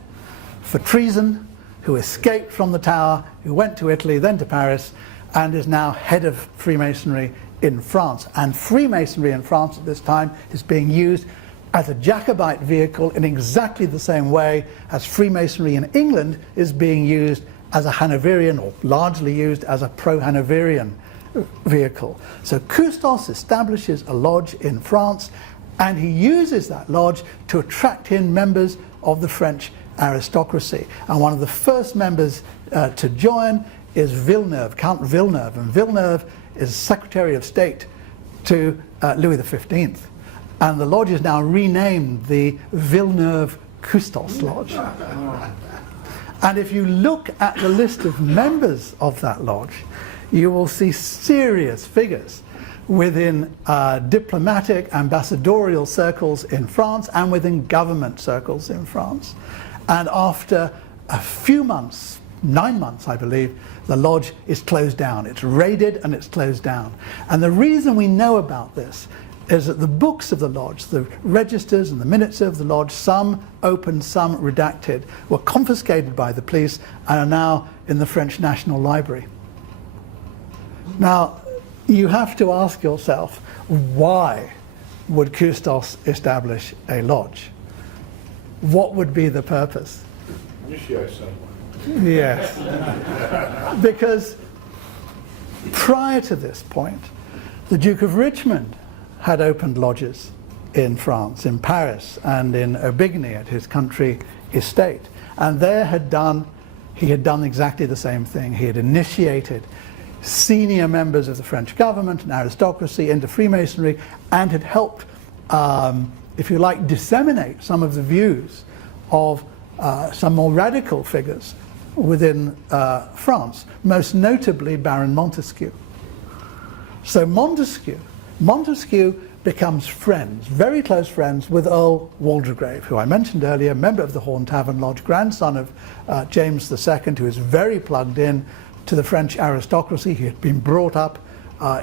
for treason, who escaped from the Tower, who went to Italy, then to Paris, and is now head of Freemasonry in France. And Freemasonry in France at this time is being used as a Jacobite vehicle in exactly the same way as Freemasonry in England is being used as a Hanoverian, or largely used as a pro-Hanoverian vehicle. So Cousteau establishes a lodge in France, and he uses that lodge to attract in members of the French aristocracy. And one of the first members to join is Villeneuve, Count Villeneuve. And Villeneuve is Secretary of State to Louis XV. And the lodge is now renamed the Villeneuve-Cousteau Lodge. And if you look at the list of members of that lodge, you will see serious figures within diplomatic, ambassadorial circles in France and within government circles in France. And after a few months, 9 months I believe, the lodge is closed down. It's raided and it's closed down. And the reason we know about this is that the books of the lodge, the registers and the minutes of the lodge, some open, some redacted, were confiscated by the police and are now in the French National Library. Now, you have to ask yourself, why would Cousteau establish a lodge? What would be the purpose? Initiate someone. Yes. Because prior to this point, the Duke of Richmond had opened lodges in France, in Paris, and in Aubigny at his country estate. And there he had done exactly the same thing. He had initiated senior members of the French government and aristocracy into Freemasonry, and had helped, if you like, disseminate some of the views of some more radical figures within France, most notably Baron Montesquieu. So Montesquieu becomes friends, very close friends, with Earl Waldegrave, who I mentioned earlier, member of the Horn Tavern Lodge, grandson of James II, who is very plugged in to the French aristocracy. He had been brought up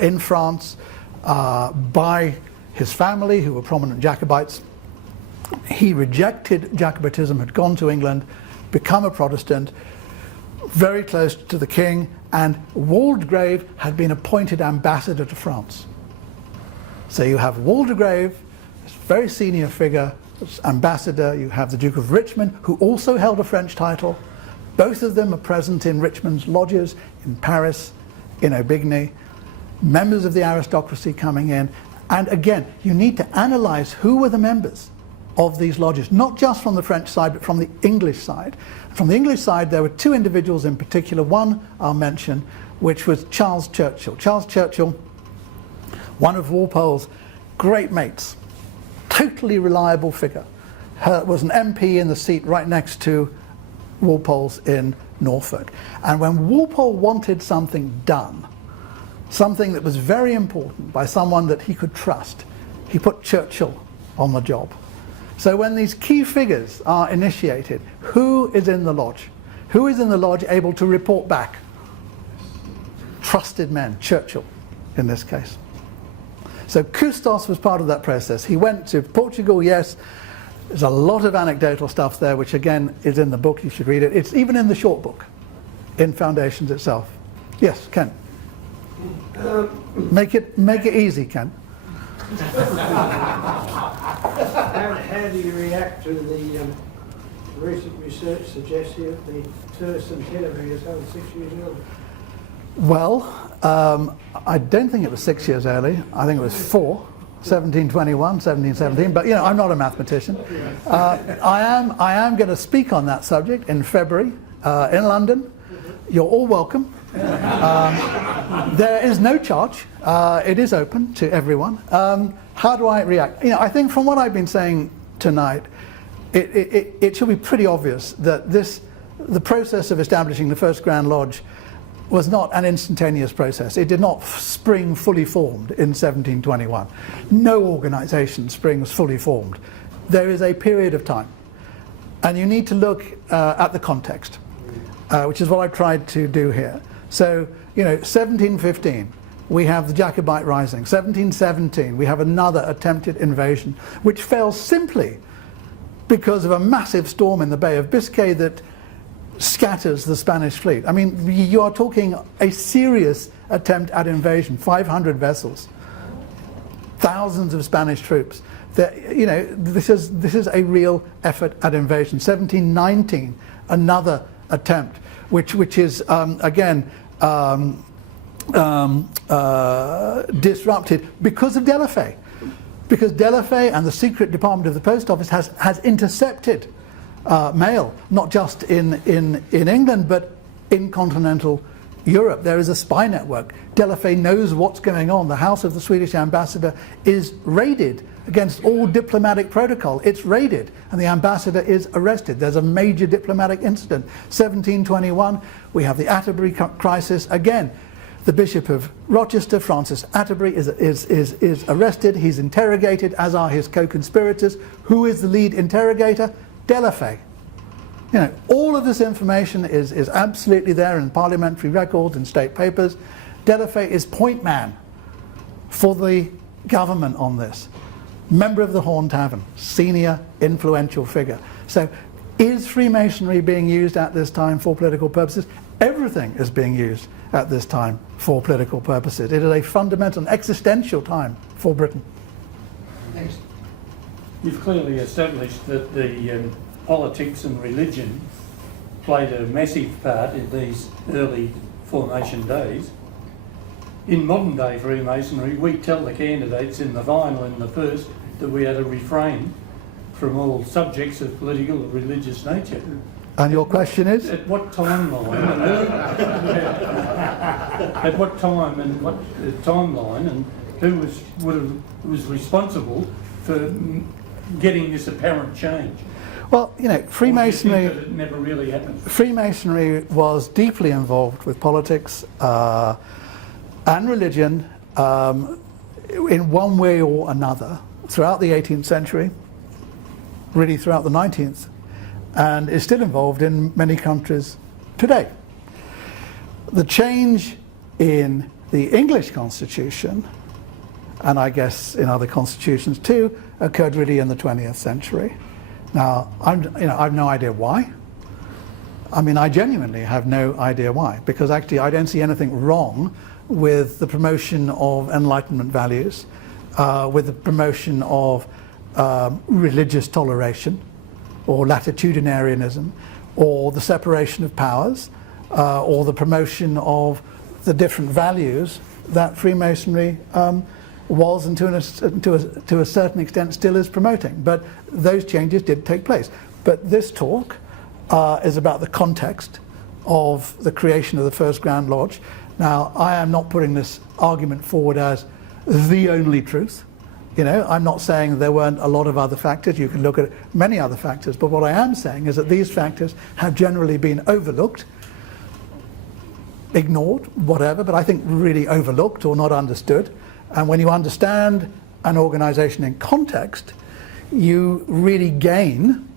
in France by his family, who were prominent Jacobites. He rejected Jacobitism, had gone to England, become a Protestant, very close to the king, and Waldegrave had been appointed ambassador to France. So you have Waldegrave, this very senior figure, ambassador. You have the Duke of Richmond, who also held a French title. Both of them are present in Richmond's lodges, in Paris, in Aubigny, members of the aristocracy coming in. And again, you need to analyze who were the members of these lodges, not just from the French side, but from the English side. From the English side, there were 2 individuals in particular. One I'll mention, which was Charles Churchill. Charles Churchill, one of Walpole's great mates, totally reliable figure, was an MP in the seat right next to Walpole's in Norfolk. And when Walpole wanted something done, something that was very important by someone that he could trust, he put Churchill on the job. So when these key figures are initiated, who is in the lodge? Who is in the lodge able to report back? Trusted men, Churchill in this case. So Cousteau was part of that process. He went to Portugal, yes. There's a lot of anecdotal stuff there, which again is in the book, you should read it. It's even in the short book, in Foundations itself. Yes, Ken. Make it easy, Ken. How do you react to the recent research suggests here that the tercentenary is held 6 years early? Well, I don't think it was 6 years early. I think it was 4, 1721, 1717. But I'm not a mathematician. I am going to speak on that subject in February in London. You're all welcome. There is no charge. It is open to everyone. How do I react? I think from what I've been saying tonight, it should be pretty obvious that the process of establishing the first Grand Lodge was not an instantaneous process. It did not spring fully formed in 1721. No organisation springs fully formed. There is a period of time. And you need to look at the context, which is what I've tried to do here. So, 1715, we have the Jacobite Rising. 1717, we have another attempted invasion, which fails simply because of a massive storm in the Bay of Biscay that scatters the Spanish fleet. I mean, you are talking a serious attempt at invasion, 500 vessels, thousands of Spanish troops. This is a real effort at invasion. 1719, another attempt, which is again disrupted because of Delaffei. Because Delaffei and the secret department of the post office has intercepted mail, not just in England, but in continental Europe. There is a spy network. Delaffei knows what's going on. The house of the Swedish ambassador is raided against all diplomatic protocol. It's raided, and the ambassador is arrested. There's a major diplomatic incident. 1721, we have the Atterbury crisis. Again, the Bishop of Rochester, Francis Atterbury, is arrested. He's interrogated, as are his co-conspirators. Who is the lead interrogator? Delaffei. All of this information is absolutely there in parliamentary records and state papers. Delaffei is point man for the government on this. Member of the Horn Tavern, senior influential figure. So is Freemasonry being used at this time for political purposes? Everything is being used at this time for political purposes. It is a fundamental and existential time for Britain. Thanks. You've clearly established that the politics and religion played a massive part in these early formation days. In modern day Freemasonry, we tell the candidates in the final and the first that we are to refrain from all subjects of political or religious nature. And your question is? At what timeline and at what time and what timeline and who was responsible for getting this apparent change? Well, Freemasonry. Or do you think that it never really happened? Freemasonry was deeply involved with politics and religion in one way or another throughout the 18th century, really throughout the 19th, and is still involved in many countries today. The change in the English constitution, and I guess in other constitutions too, occurred really in the 20th century. Now, I have no idea why. I genuinely have no idea why, because actually I don't see anything wrong with the promotion of Enlightenment values, with the promotion of religious toleration, or latitudinarianism, or the separation of powers, or the promotion of the different values that Freemasonry was and to a certain extent still is promoting. But those changes did take place. But this talk is about the context of the creation of the first Grand Lodge. Now, I am not putting this argument forward as the only truth. You know, I'm not saying there weren't a lot of other factors. You can look at many other factors, but what I am saying is that these factors have generally been overlooked, ignored, whatever, but I think really overlooked or not understood. And when you understand an organisation in context, you really gain,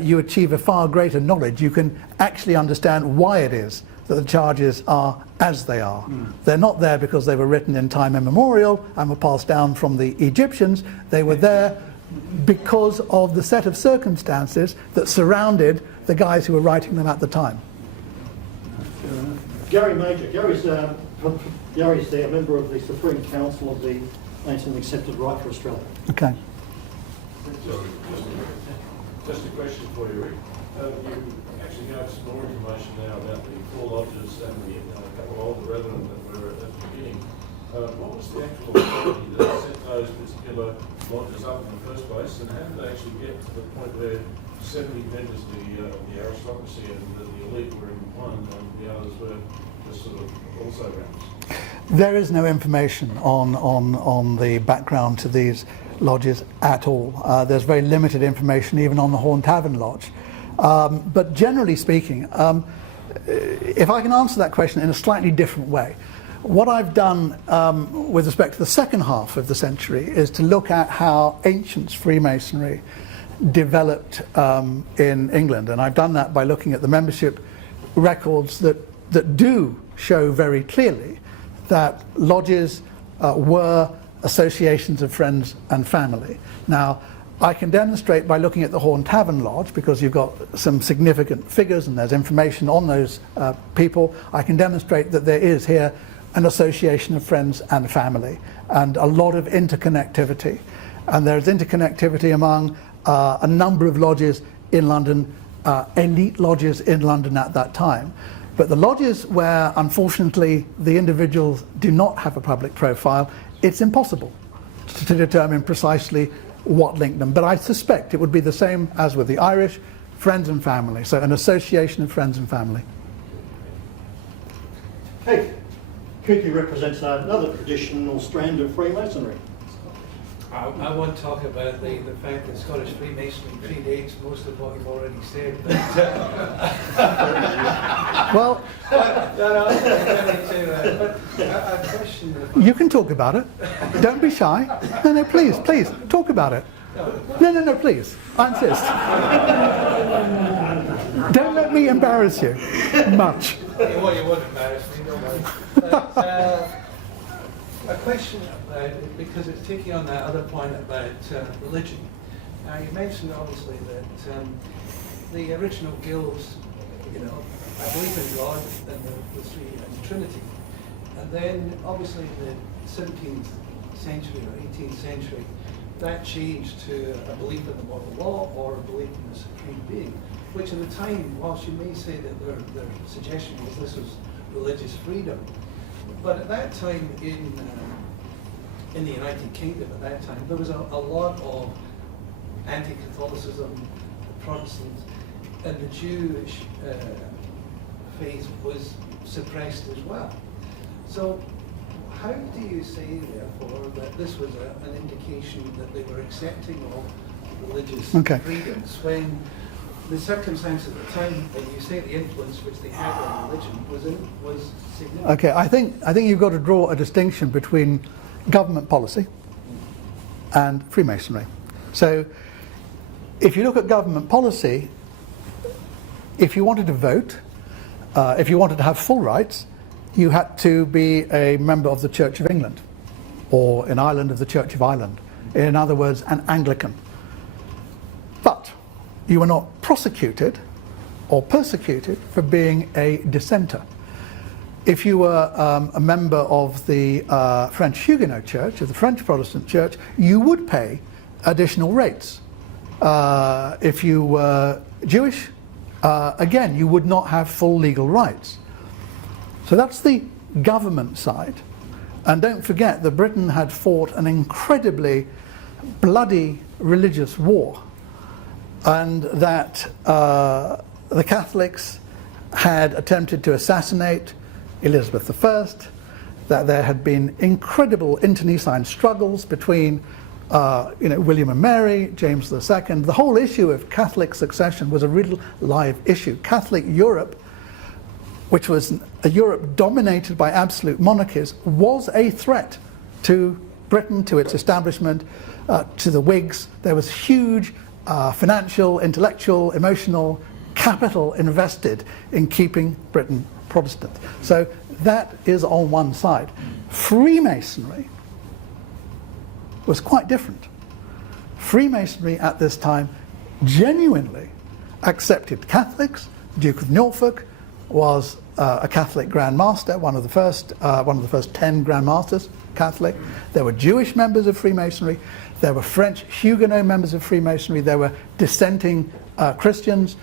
you achieve a far greater knowledge. You can actually understand why it is that the charges are as they are. They're not there because they were written in time immemorial and were passed down from the Egyptians. They were there because of the set of circumstances that surrounded the guys who were writing them at the time. Gary Major. Gary's the member of the Supreme Council of the Ancient and Accepted Right for Australia. Okay. Just a question for you, Rick. You actually gave some more information now about the 4 lodges and the couple of older brethren that were at the beginning. What was the actual authority that set those particular lodges up in the first place, and how did they actually get to the point where 70 members of the aristocracy and the elite were in one and the others were just sort of also ranks? There is no information on the background to these lodges at all. There's very limited information even on the Horn Tavern Lodge. But generally speaking, if I can answer that question in a slightly different way, what I've done with respect to the second half of the century is to look at how ancient Freemasonry developed in England. And I've done that by looking at the membership records that do show very clearly that lodges were associations of friends and family. Now, I can demonstrate by looking at the Horn Tavern Lodge, because you've got some significant figures and there's information on those people. I can demonstrate that there is here an association of friends and family and a lot of interconnectivity. And there's interconnectivity among a number of lodges in London, elite lodges in London at that time. But the lodges where, unfortunately, the individuals do not have a public profile, it's impossible to determine precisely what linked them. But I suspect it would be the same as with the Irish, friends and family. So an association of friends and family. Keith. Keith represents another traditional strand of Freemasonry. I want to talk about the fact that Scottish Freemasonry predates most of what you've already said. But, Well, a question. you can talk about it. Don't be shy. No, please, talk about it. No, please. I insist. Don't let me embarrass you much. You won't embarrass me, don't worry. But, a question about it, because it's taking on that other point about religion. Now, you mentioned obviously that the original guilds, I believe in God and the three and the Trinity. And then obviously in the 17th century or 18th century, that changed to a belief in the moral law or a belief in the supreme being, which at the time, whilst you may say that their suggestion was this was religious freedom, but at that time in the United Kingdom at that time, there was a lot of anti-Catholicism, the Protestants, and the Jewish faith was suppressed as well. So how do you say, therefore, that this was an indication that they were accepting of religious freedoms when the circumstance at the time, and you say the influence which they had on religion was significant? Okay, I think you've got to draw a distinction between government policy and Freemasonry. So if you look at government policy, if you wanted to vote, if you wanted to have full rights, you had to be a member of the Church of England, or in Ireland of the Church of Ireland. In other words, an Anglican. But you were not prosecuted or persecuted for being a dissenter. If you were a member of the French Huguenot Church, of the French Protestant Church, you would pay additional rates. If you were Jewish, again, you would not have full legal rights. So that's the government side. And don't forget that Britain had fought an incredibly bloody religious war, and that the Catholics had attempted to assassinate Elizabeth I, that there had been incredible internecine struggles between William and Mary, James II. The whole issue of Catholic succession was a real live issue. Catholic Europe, which was a Europe dominated by absolute monarchies, was a threat to Britain, to its establishment, to the Whigs. There was huge financial, intellectual, emotional capital invested in keeping Britain Protestant. So that is on one side. Freemasonry was quite different. Freemasonry at this time genuinely accepted Catholics. Duke of Norfolk was a Catholic Grand Master, one of the first 10 Grand Masters, Catholic. There were Jewish members of Freemasonry. There were French Huguenot members of Freemasonry. There were dissenting Christians.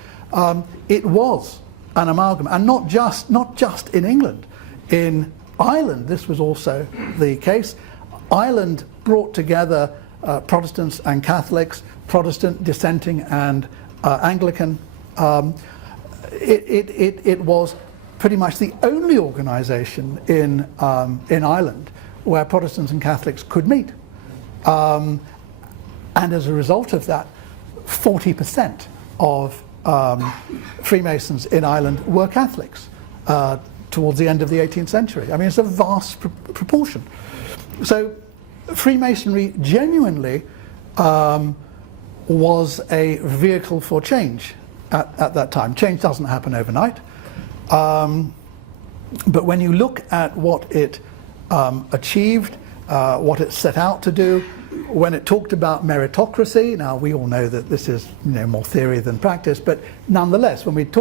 It was an amalgam, and not just in England. In Ireland, this was also the case. Ireland brought together Protestants and Catholics, Protestant, dissenting, and Anglican. It was pretty much the only organisation in Ireland where Protestants and Catholics could meet. And as a result of that, 40% of Freemasons in Ireland were Catholics towards the end of the 18th century. I mean, it's a vast proportion. So Freemasonry genuinely was a vehicle for change at that time. Change doesn't happen overnight. But when you look at what it achieved, what it set out to do, when it talked about meritocracy, now we all know that this is more theory than practice, but nonetheless, when it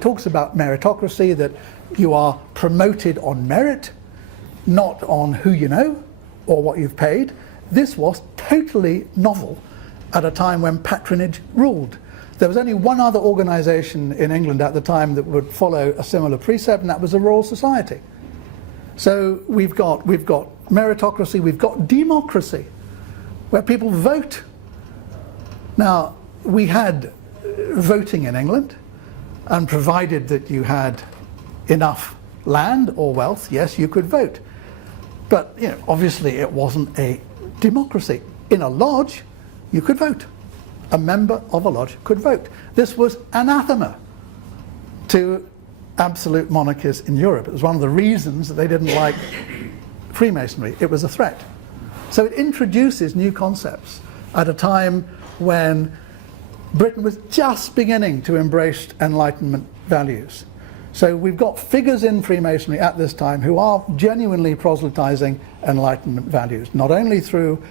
talks about meritocracy, that you are promoted on merit, not on who you know or what you've paid, this was totally novel at a time when patronage ruled. There was only one other organisation in England at the time that would follow a similar precept, and that was the Royal Society. So we've got meritocracy, we've got democracy, where people vote. Now, we had voting in England, and provided that you had enough land or wealth, yes, you could vote. But obviously it wasn't a democracy. In a lodge, you could vote. A member of a lodge could vote. This was anathema to absolute monarchies in Europe. It was one of the reasons that they didn't like Freemasonry. It was a threat. So it introduces new concepts at a time when Britain was just beginning to embrace Enlightenment values. So we've got figures in Freemasonry at this time who are genuinely proselytizing Enlightenment values, not only through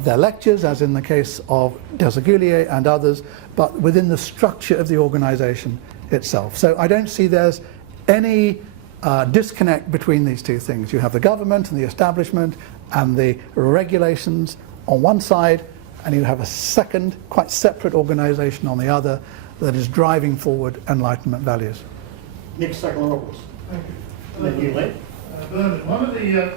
their lectures, as in the case of Desaguliers and others, but within the structure of the organization itself. So I don't see there's any disconnect between these two things. You have the government and the establishment and the regulations on one side, and you have a second, quite separate organization on the other that is driving forward Enlightenment values. Next, second Roberts. Thank you. And then you, Len. Bernard, one of the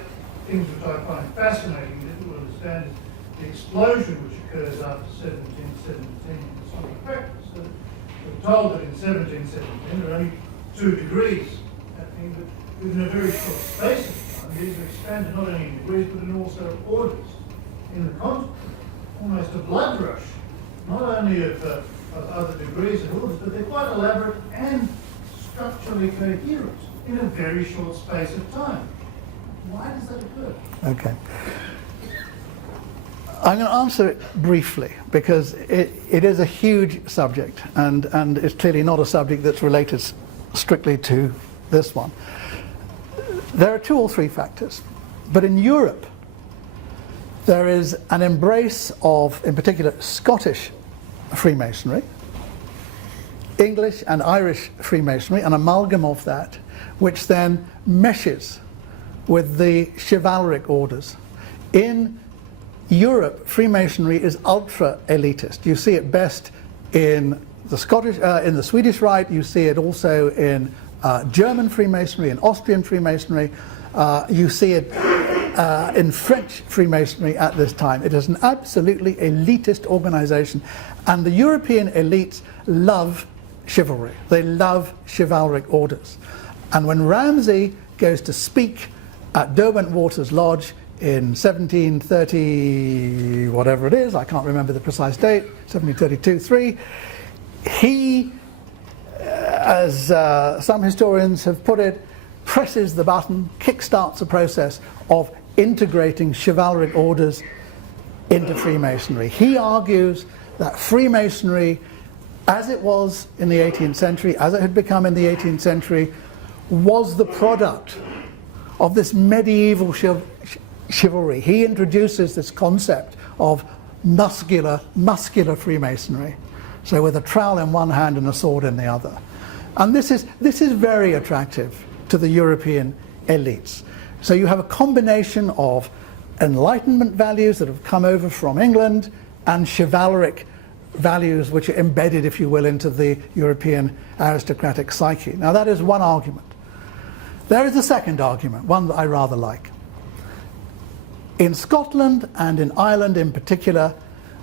things which I find fascinating, difficult to understand, is the explosion which occurs after 1717 in Masonic practice. So we're told that in 1717 there are only 2 degrees happening, but within a very short space of time, these are expanded not only in degrees but in also orders. In the continent, almost a blood rush, not only of other degrees and orders, but they're quite elaborate and structurally coherent in a very short space of time. Why does that occur? Okay. I'm going to answer it briefly because it is a huge subject, and it's clearly not a subject that's related strictly to this one. There are 2 or 3 factors, but in Europe there is an embrace of, in particular, Scottish Freemasonry, English and Irish Freemasonry, an amalgam of that, which then meshes with the chivalric orders. In Europe, Freemasonry is ultra elitist. You see it best in the Swedish Rite. You see it also in German Freemasonry, in Austrian Freemasonry. You see it in French Freemasonry at this time. It is an absolutely elitist organization, and the European elites love chivalry. They love chivalric orders. And when Ramsay goes to speak at Derwentwater's Lodge in 1730, whatever it is, I can't remember the precise date, 1732-3, he, as some historians have put it, presses the button, kickstarts a process of integrating chivalric orders into Freemasonry. He argues that Freemasonry, as it was in the 18th century, as it had become in the 18th century, was the product of this medieval chivalry. He introduces this concept of muscular Freemasonry, so with a trowel in one hand and a sword in the other. And this is very attractive to the European elites. So you have a combination of Enlightenment values that have come over from England and chivalric values which are embedded, if you will, into the European aristocratic psyche. Now that is one argument. There is a second argument, one that I rather like. In Scotland and in Ireland in particular,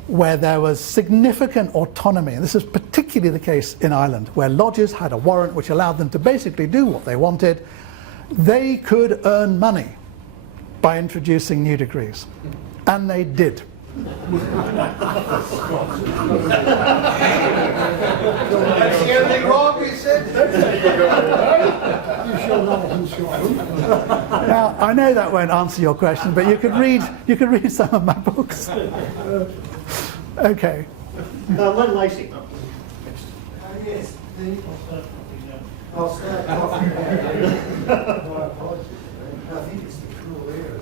where there was significant autonomy, and this is particularly the case in Ireland, where lodges had a warrant which allowed them to basically do what they wanted, they could earn money by introducing new degrees. And they did. Everything wrong, he said? Now, I know that won't answer your question, but you could read some of my books. Okay. Len Lacey. Yes, I'll start off. My apologies. I think it's the cruel era.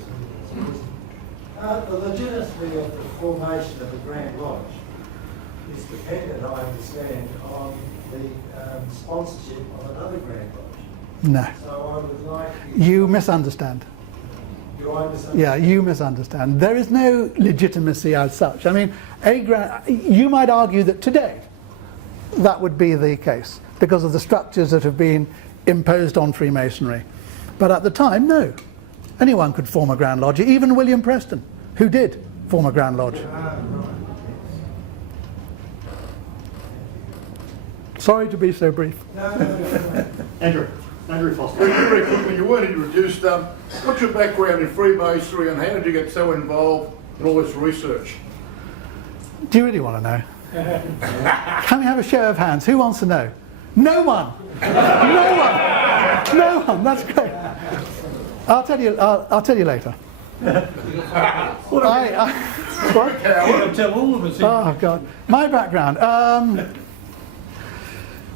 The legitimacy of the formation of a Grand Lodge is dependent, I understand, on the sponsorship of another Grand Lodge. No. So I would like You misunderstand. Do I misunderstand? Yeah, you misunderstand. There is no legitimacy as such. I mean, you might argue that today that would be the case because of the structures that have been imposed on Freemasonry. But at the time, no. Anyone could form a Grand Lodge, even William Preston, who did form a Grand Lodge. Sorry to be so brief. Andrew Foster. Very quickly, you weren't introduced. What's your background in Freemasonry and how did you get so involved in all this research? Do you really want to know? Can we have a show of hands? Who wants to know? No one! No one! No one! That's great. I'll tell you later. What? Tell all of us. Oh, God. My background. I'm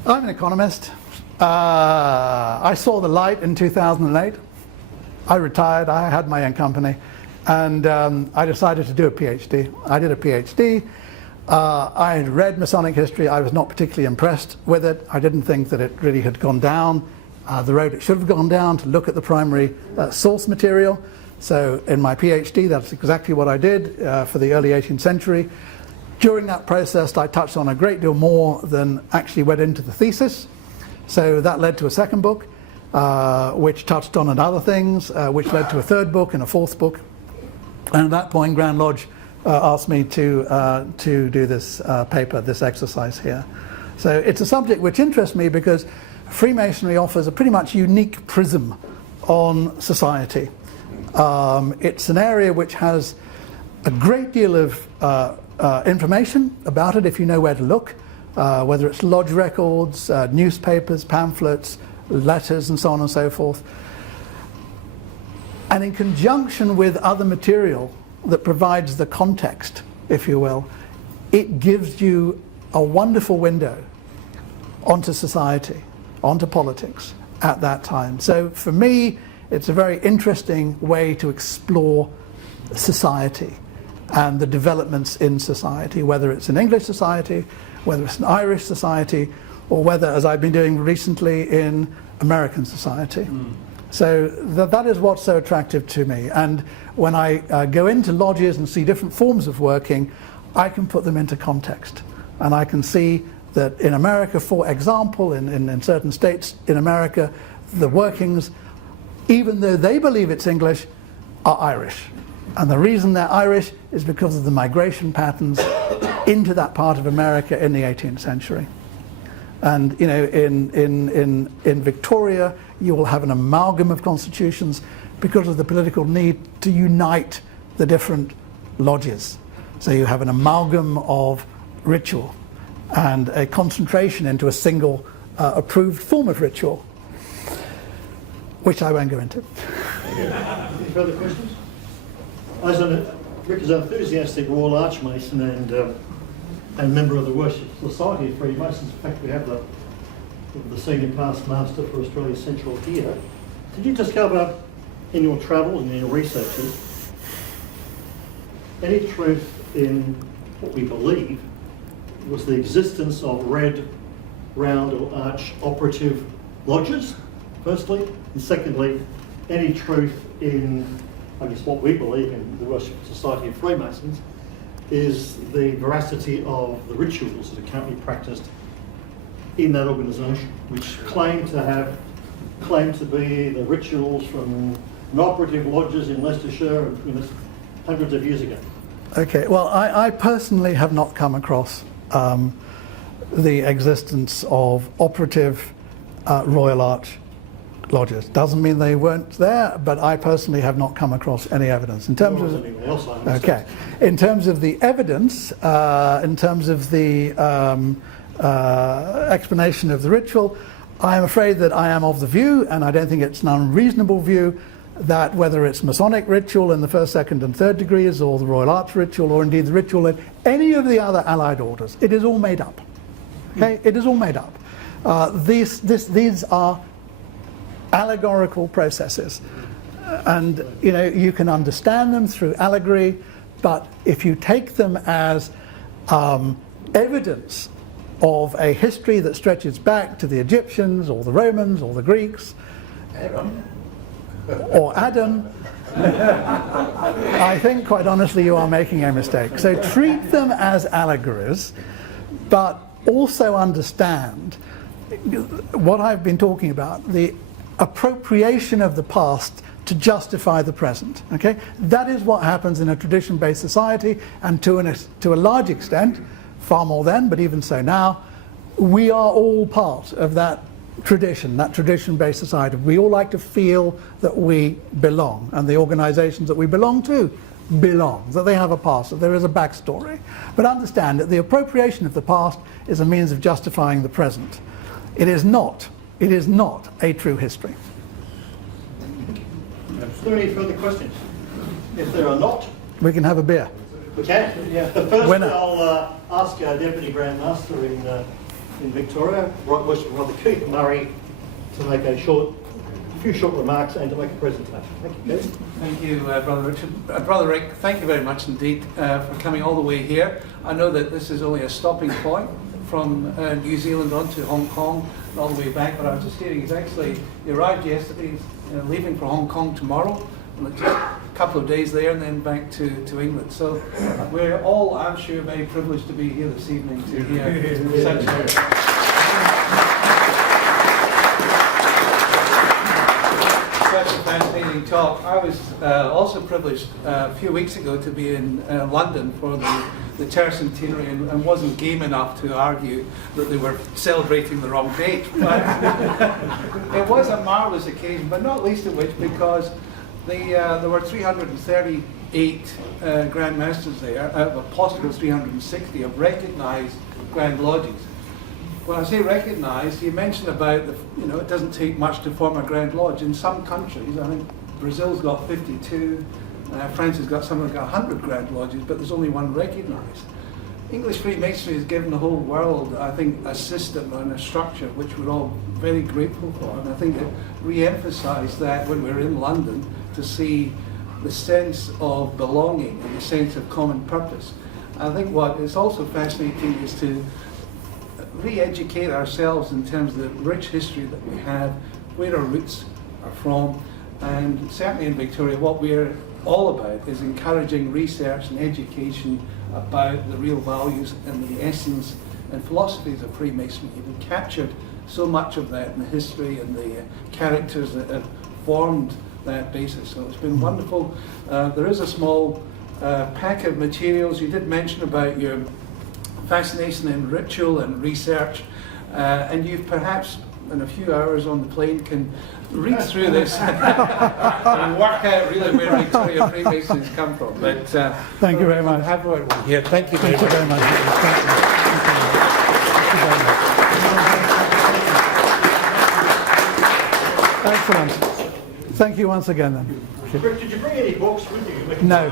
an economist. I saw the light in 2008. I retired. I had my own company. And I decided to do a PhD. I did a PhD. I had read Masonic history. I was not particularly impressed with it. I didn't think that it really had gone down the road it should have gone down to look at the primary source material. So in my PhD, that's exactly what I did for the early 18th century. During that process, I touched on a great deal more than actually went into the thesis. So that led to a second book, which touched on other things, which led to a third book and a fourth book. And at that point, Grand Lodge asked me to do this paper, this exercise here. So it's a subject which interests me because Freemasonry offers a pretty much unique prism on society. It's an area which has a great deal of information about it if you know where to look, whether it's lodge records, newspapers, pamphlets, letters, and so on and so forth. And in conjunction with other material that provides the context, if you will, it gives you a wonderful window onto society, onto politics at that time. So for me, it's a very interesting way to explore society and the developments in society, whether it's an English society, whether it's an Irish society, or whether, as I've been doing recently, in American society. So that is what's so attractive to me. And when I go into lodges and see different forms of working, I can put them into context. And I can see that in America, for example, in certain states in America, the workings, even though they believe it's English, are Irish. And the reason they're Irish is because of the migration patterns into that part of America in the 18th century. And you know, in Victoria, you will have an amalgam of constitutions. because of the political need to unite the different lodges. So you have an amalgam of ritual and a concentration into a single approved form of ritual, which I won't go into. Any further questions? Rick is an enthusiastic Royal Archmason and member of the Worship Society of Freemasons. In fact, we have the Senior Past Master for Australia Central here. Did you discover in your travels and in your researches any truth in what we believe was the existence of red, round or arch operative lodges, firstly, and secondly, any truth in, I guess, what we believe in the Worship Society of Freemasons is the veracity of the rituals that are currently practiced in that organisation, which claim to be the rituals from operative lodges in Leicestershire hundreds of years ago. Okay, well, I personally have not come across the existence of operative Royal Arch lodges. Doesn't mean they weren't there, but I personally have not come across any evidence. In terms of in terms of the evidence, in terms of the explanation of the ritual, I am afraid that I am of the view, and I don't think it's an unreasonable view, that whether it's Masonic ritual in the first, second and third degrees, or the Royal Arch ritual, or indeed the ritual in any of the other allied orders, it is all made up. Okay, it is all made up. These are allegorical processes, and you can understand them through allegory, but if you take them as evidence of a history that stretches back to the Egyptians or the Romans or the Greeks or Adam, I think quite honestly you are making a mistake. So treat them as allegories, but also understand what I've been talking about, the appropriation of the past to justify the present. Okay, that is what happens in a tradition-based society, and to a large extent, far more then, but even so now, we are all part of that tradition-based society. We all like to feel that we belong, and the organisations that we belong to belong, that they have a past, that there is a backstory. But understand that the appropriation of the past is a means of justifying the present. It is not a true history. Are there any further questions? If there are not, we can have a beer. we can. Yeah. But first, Winner. I'll ask our Deputy Grand Master in Victoria, Brother Keith Murray, to make a few short remarks and to make a presentation. Thank you, Keith. Thank you, Brother Richard. Brother Rick, thank you very much indeed for coming all the way here. I know that this is only a stopping point from New Zealand on to Hong Kong and all the way back, but I was just hearing he's actually he arrived yesterday, he's leaving for Hong Kong tomorrow, and just a couple of days there and then back to England. So we're all, I'm sure, very privileged to be here this evening to hear such a fascinating talk. I was also privileged a few weeks ago to be in London for the tercentenary and wasn't game enough to argue that they were celebrating the wrong date. But it was a marvellous occasion, but not least of which because there were 338 Grand Masters there out of a possible 360 of recognised Grand Lodges. When I say recognised, you mentioned about it doesn't take much to form a Grand Lodge. In some countries, I think Brazil's got 52, France has got something like 100 Grand Lodges, but there's only one recognised. English Freemasonry has given the whole world, I think, a system and a structure which we're all very grateful for, and I think it re-emphasised that when we were in London to see the sense of belonging and the sense of common purpose. I think what is also fascinating is to re-educate ourselves in terms of the rich history that we have, where our roots are from, and certainly in Victoria what we're all about is encouraging research and education about the real values and the essence and philosophies of Freemasonry. We've captured so much of that in the history and the characters that have formed that basis. So it's been wonderful. There is a small pack of materials. You did mention about your fascination in ritual and research, and you've perhaps in a few hours on the plane can read through this and work out really where Victoria Freemasons come from. But Thank you very much. Have one here. Thank you very Thank you much. very much. Thank you. Thank you very much. Excellent. Thank you once again then. Did you bring any books with you? No.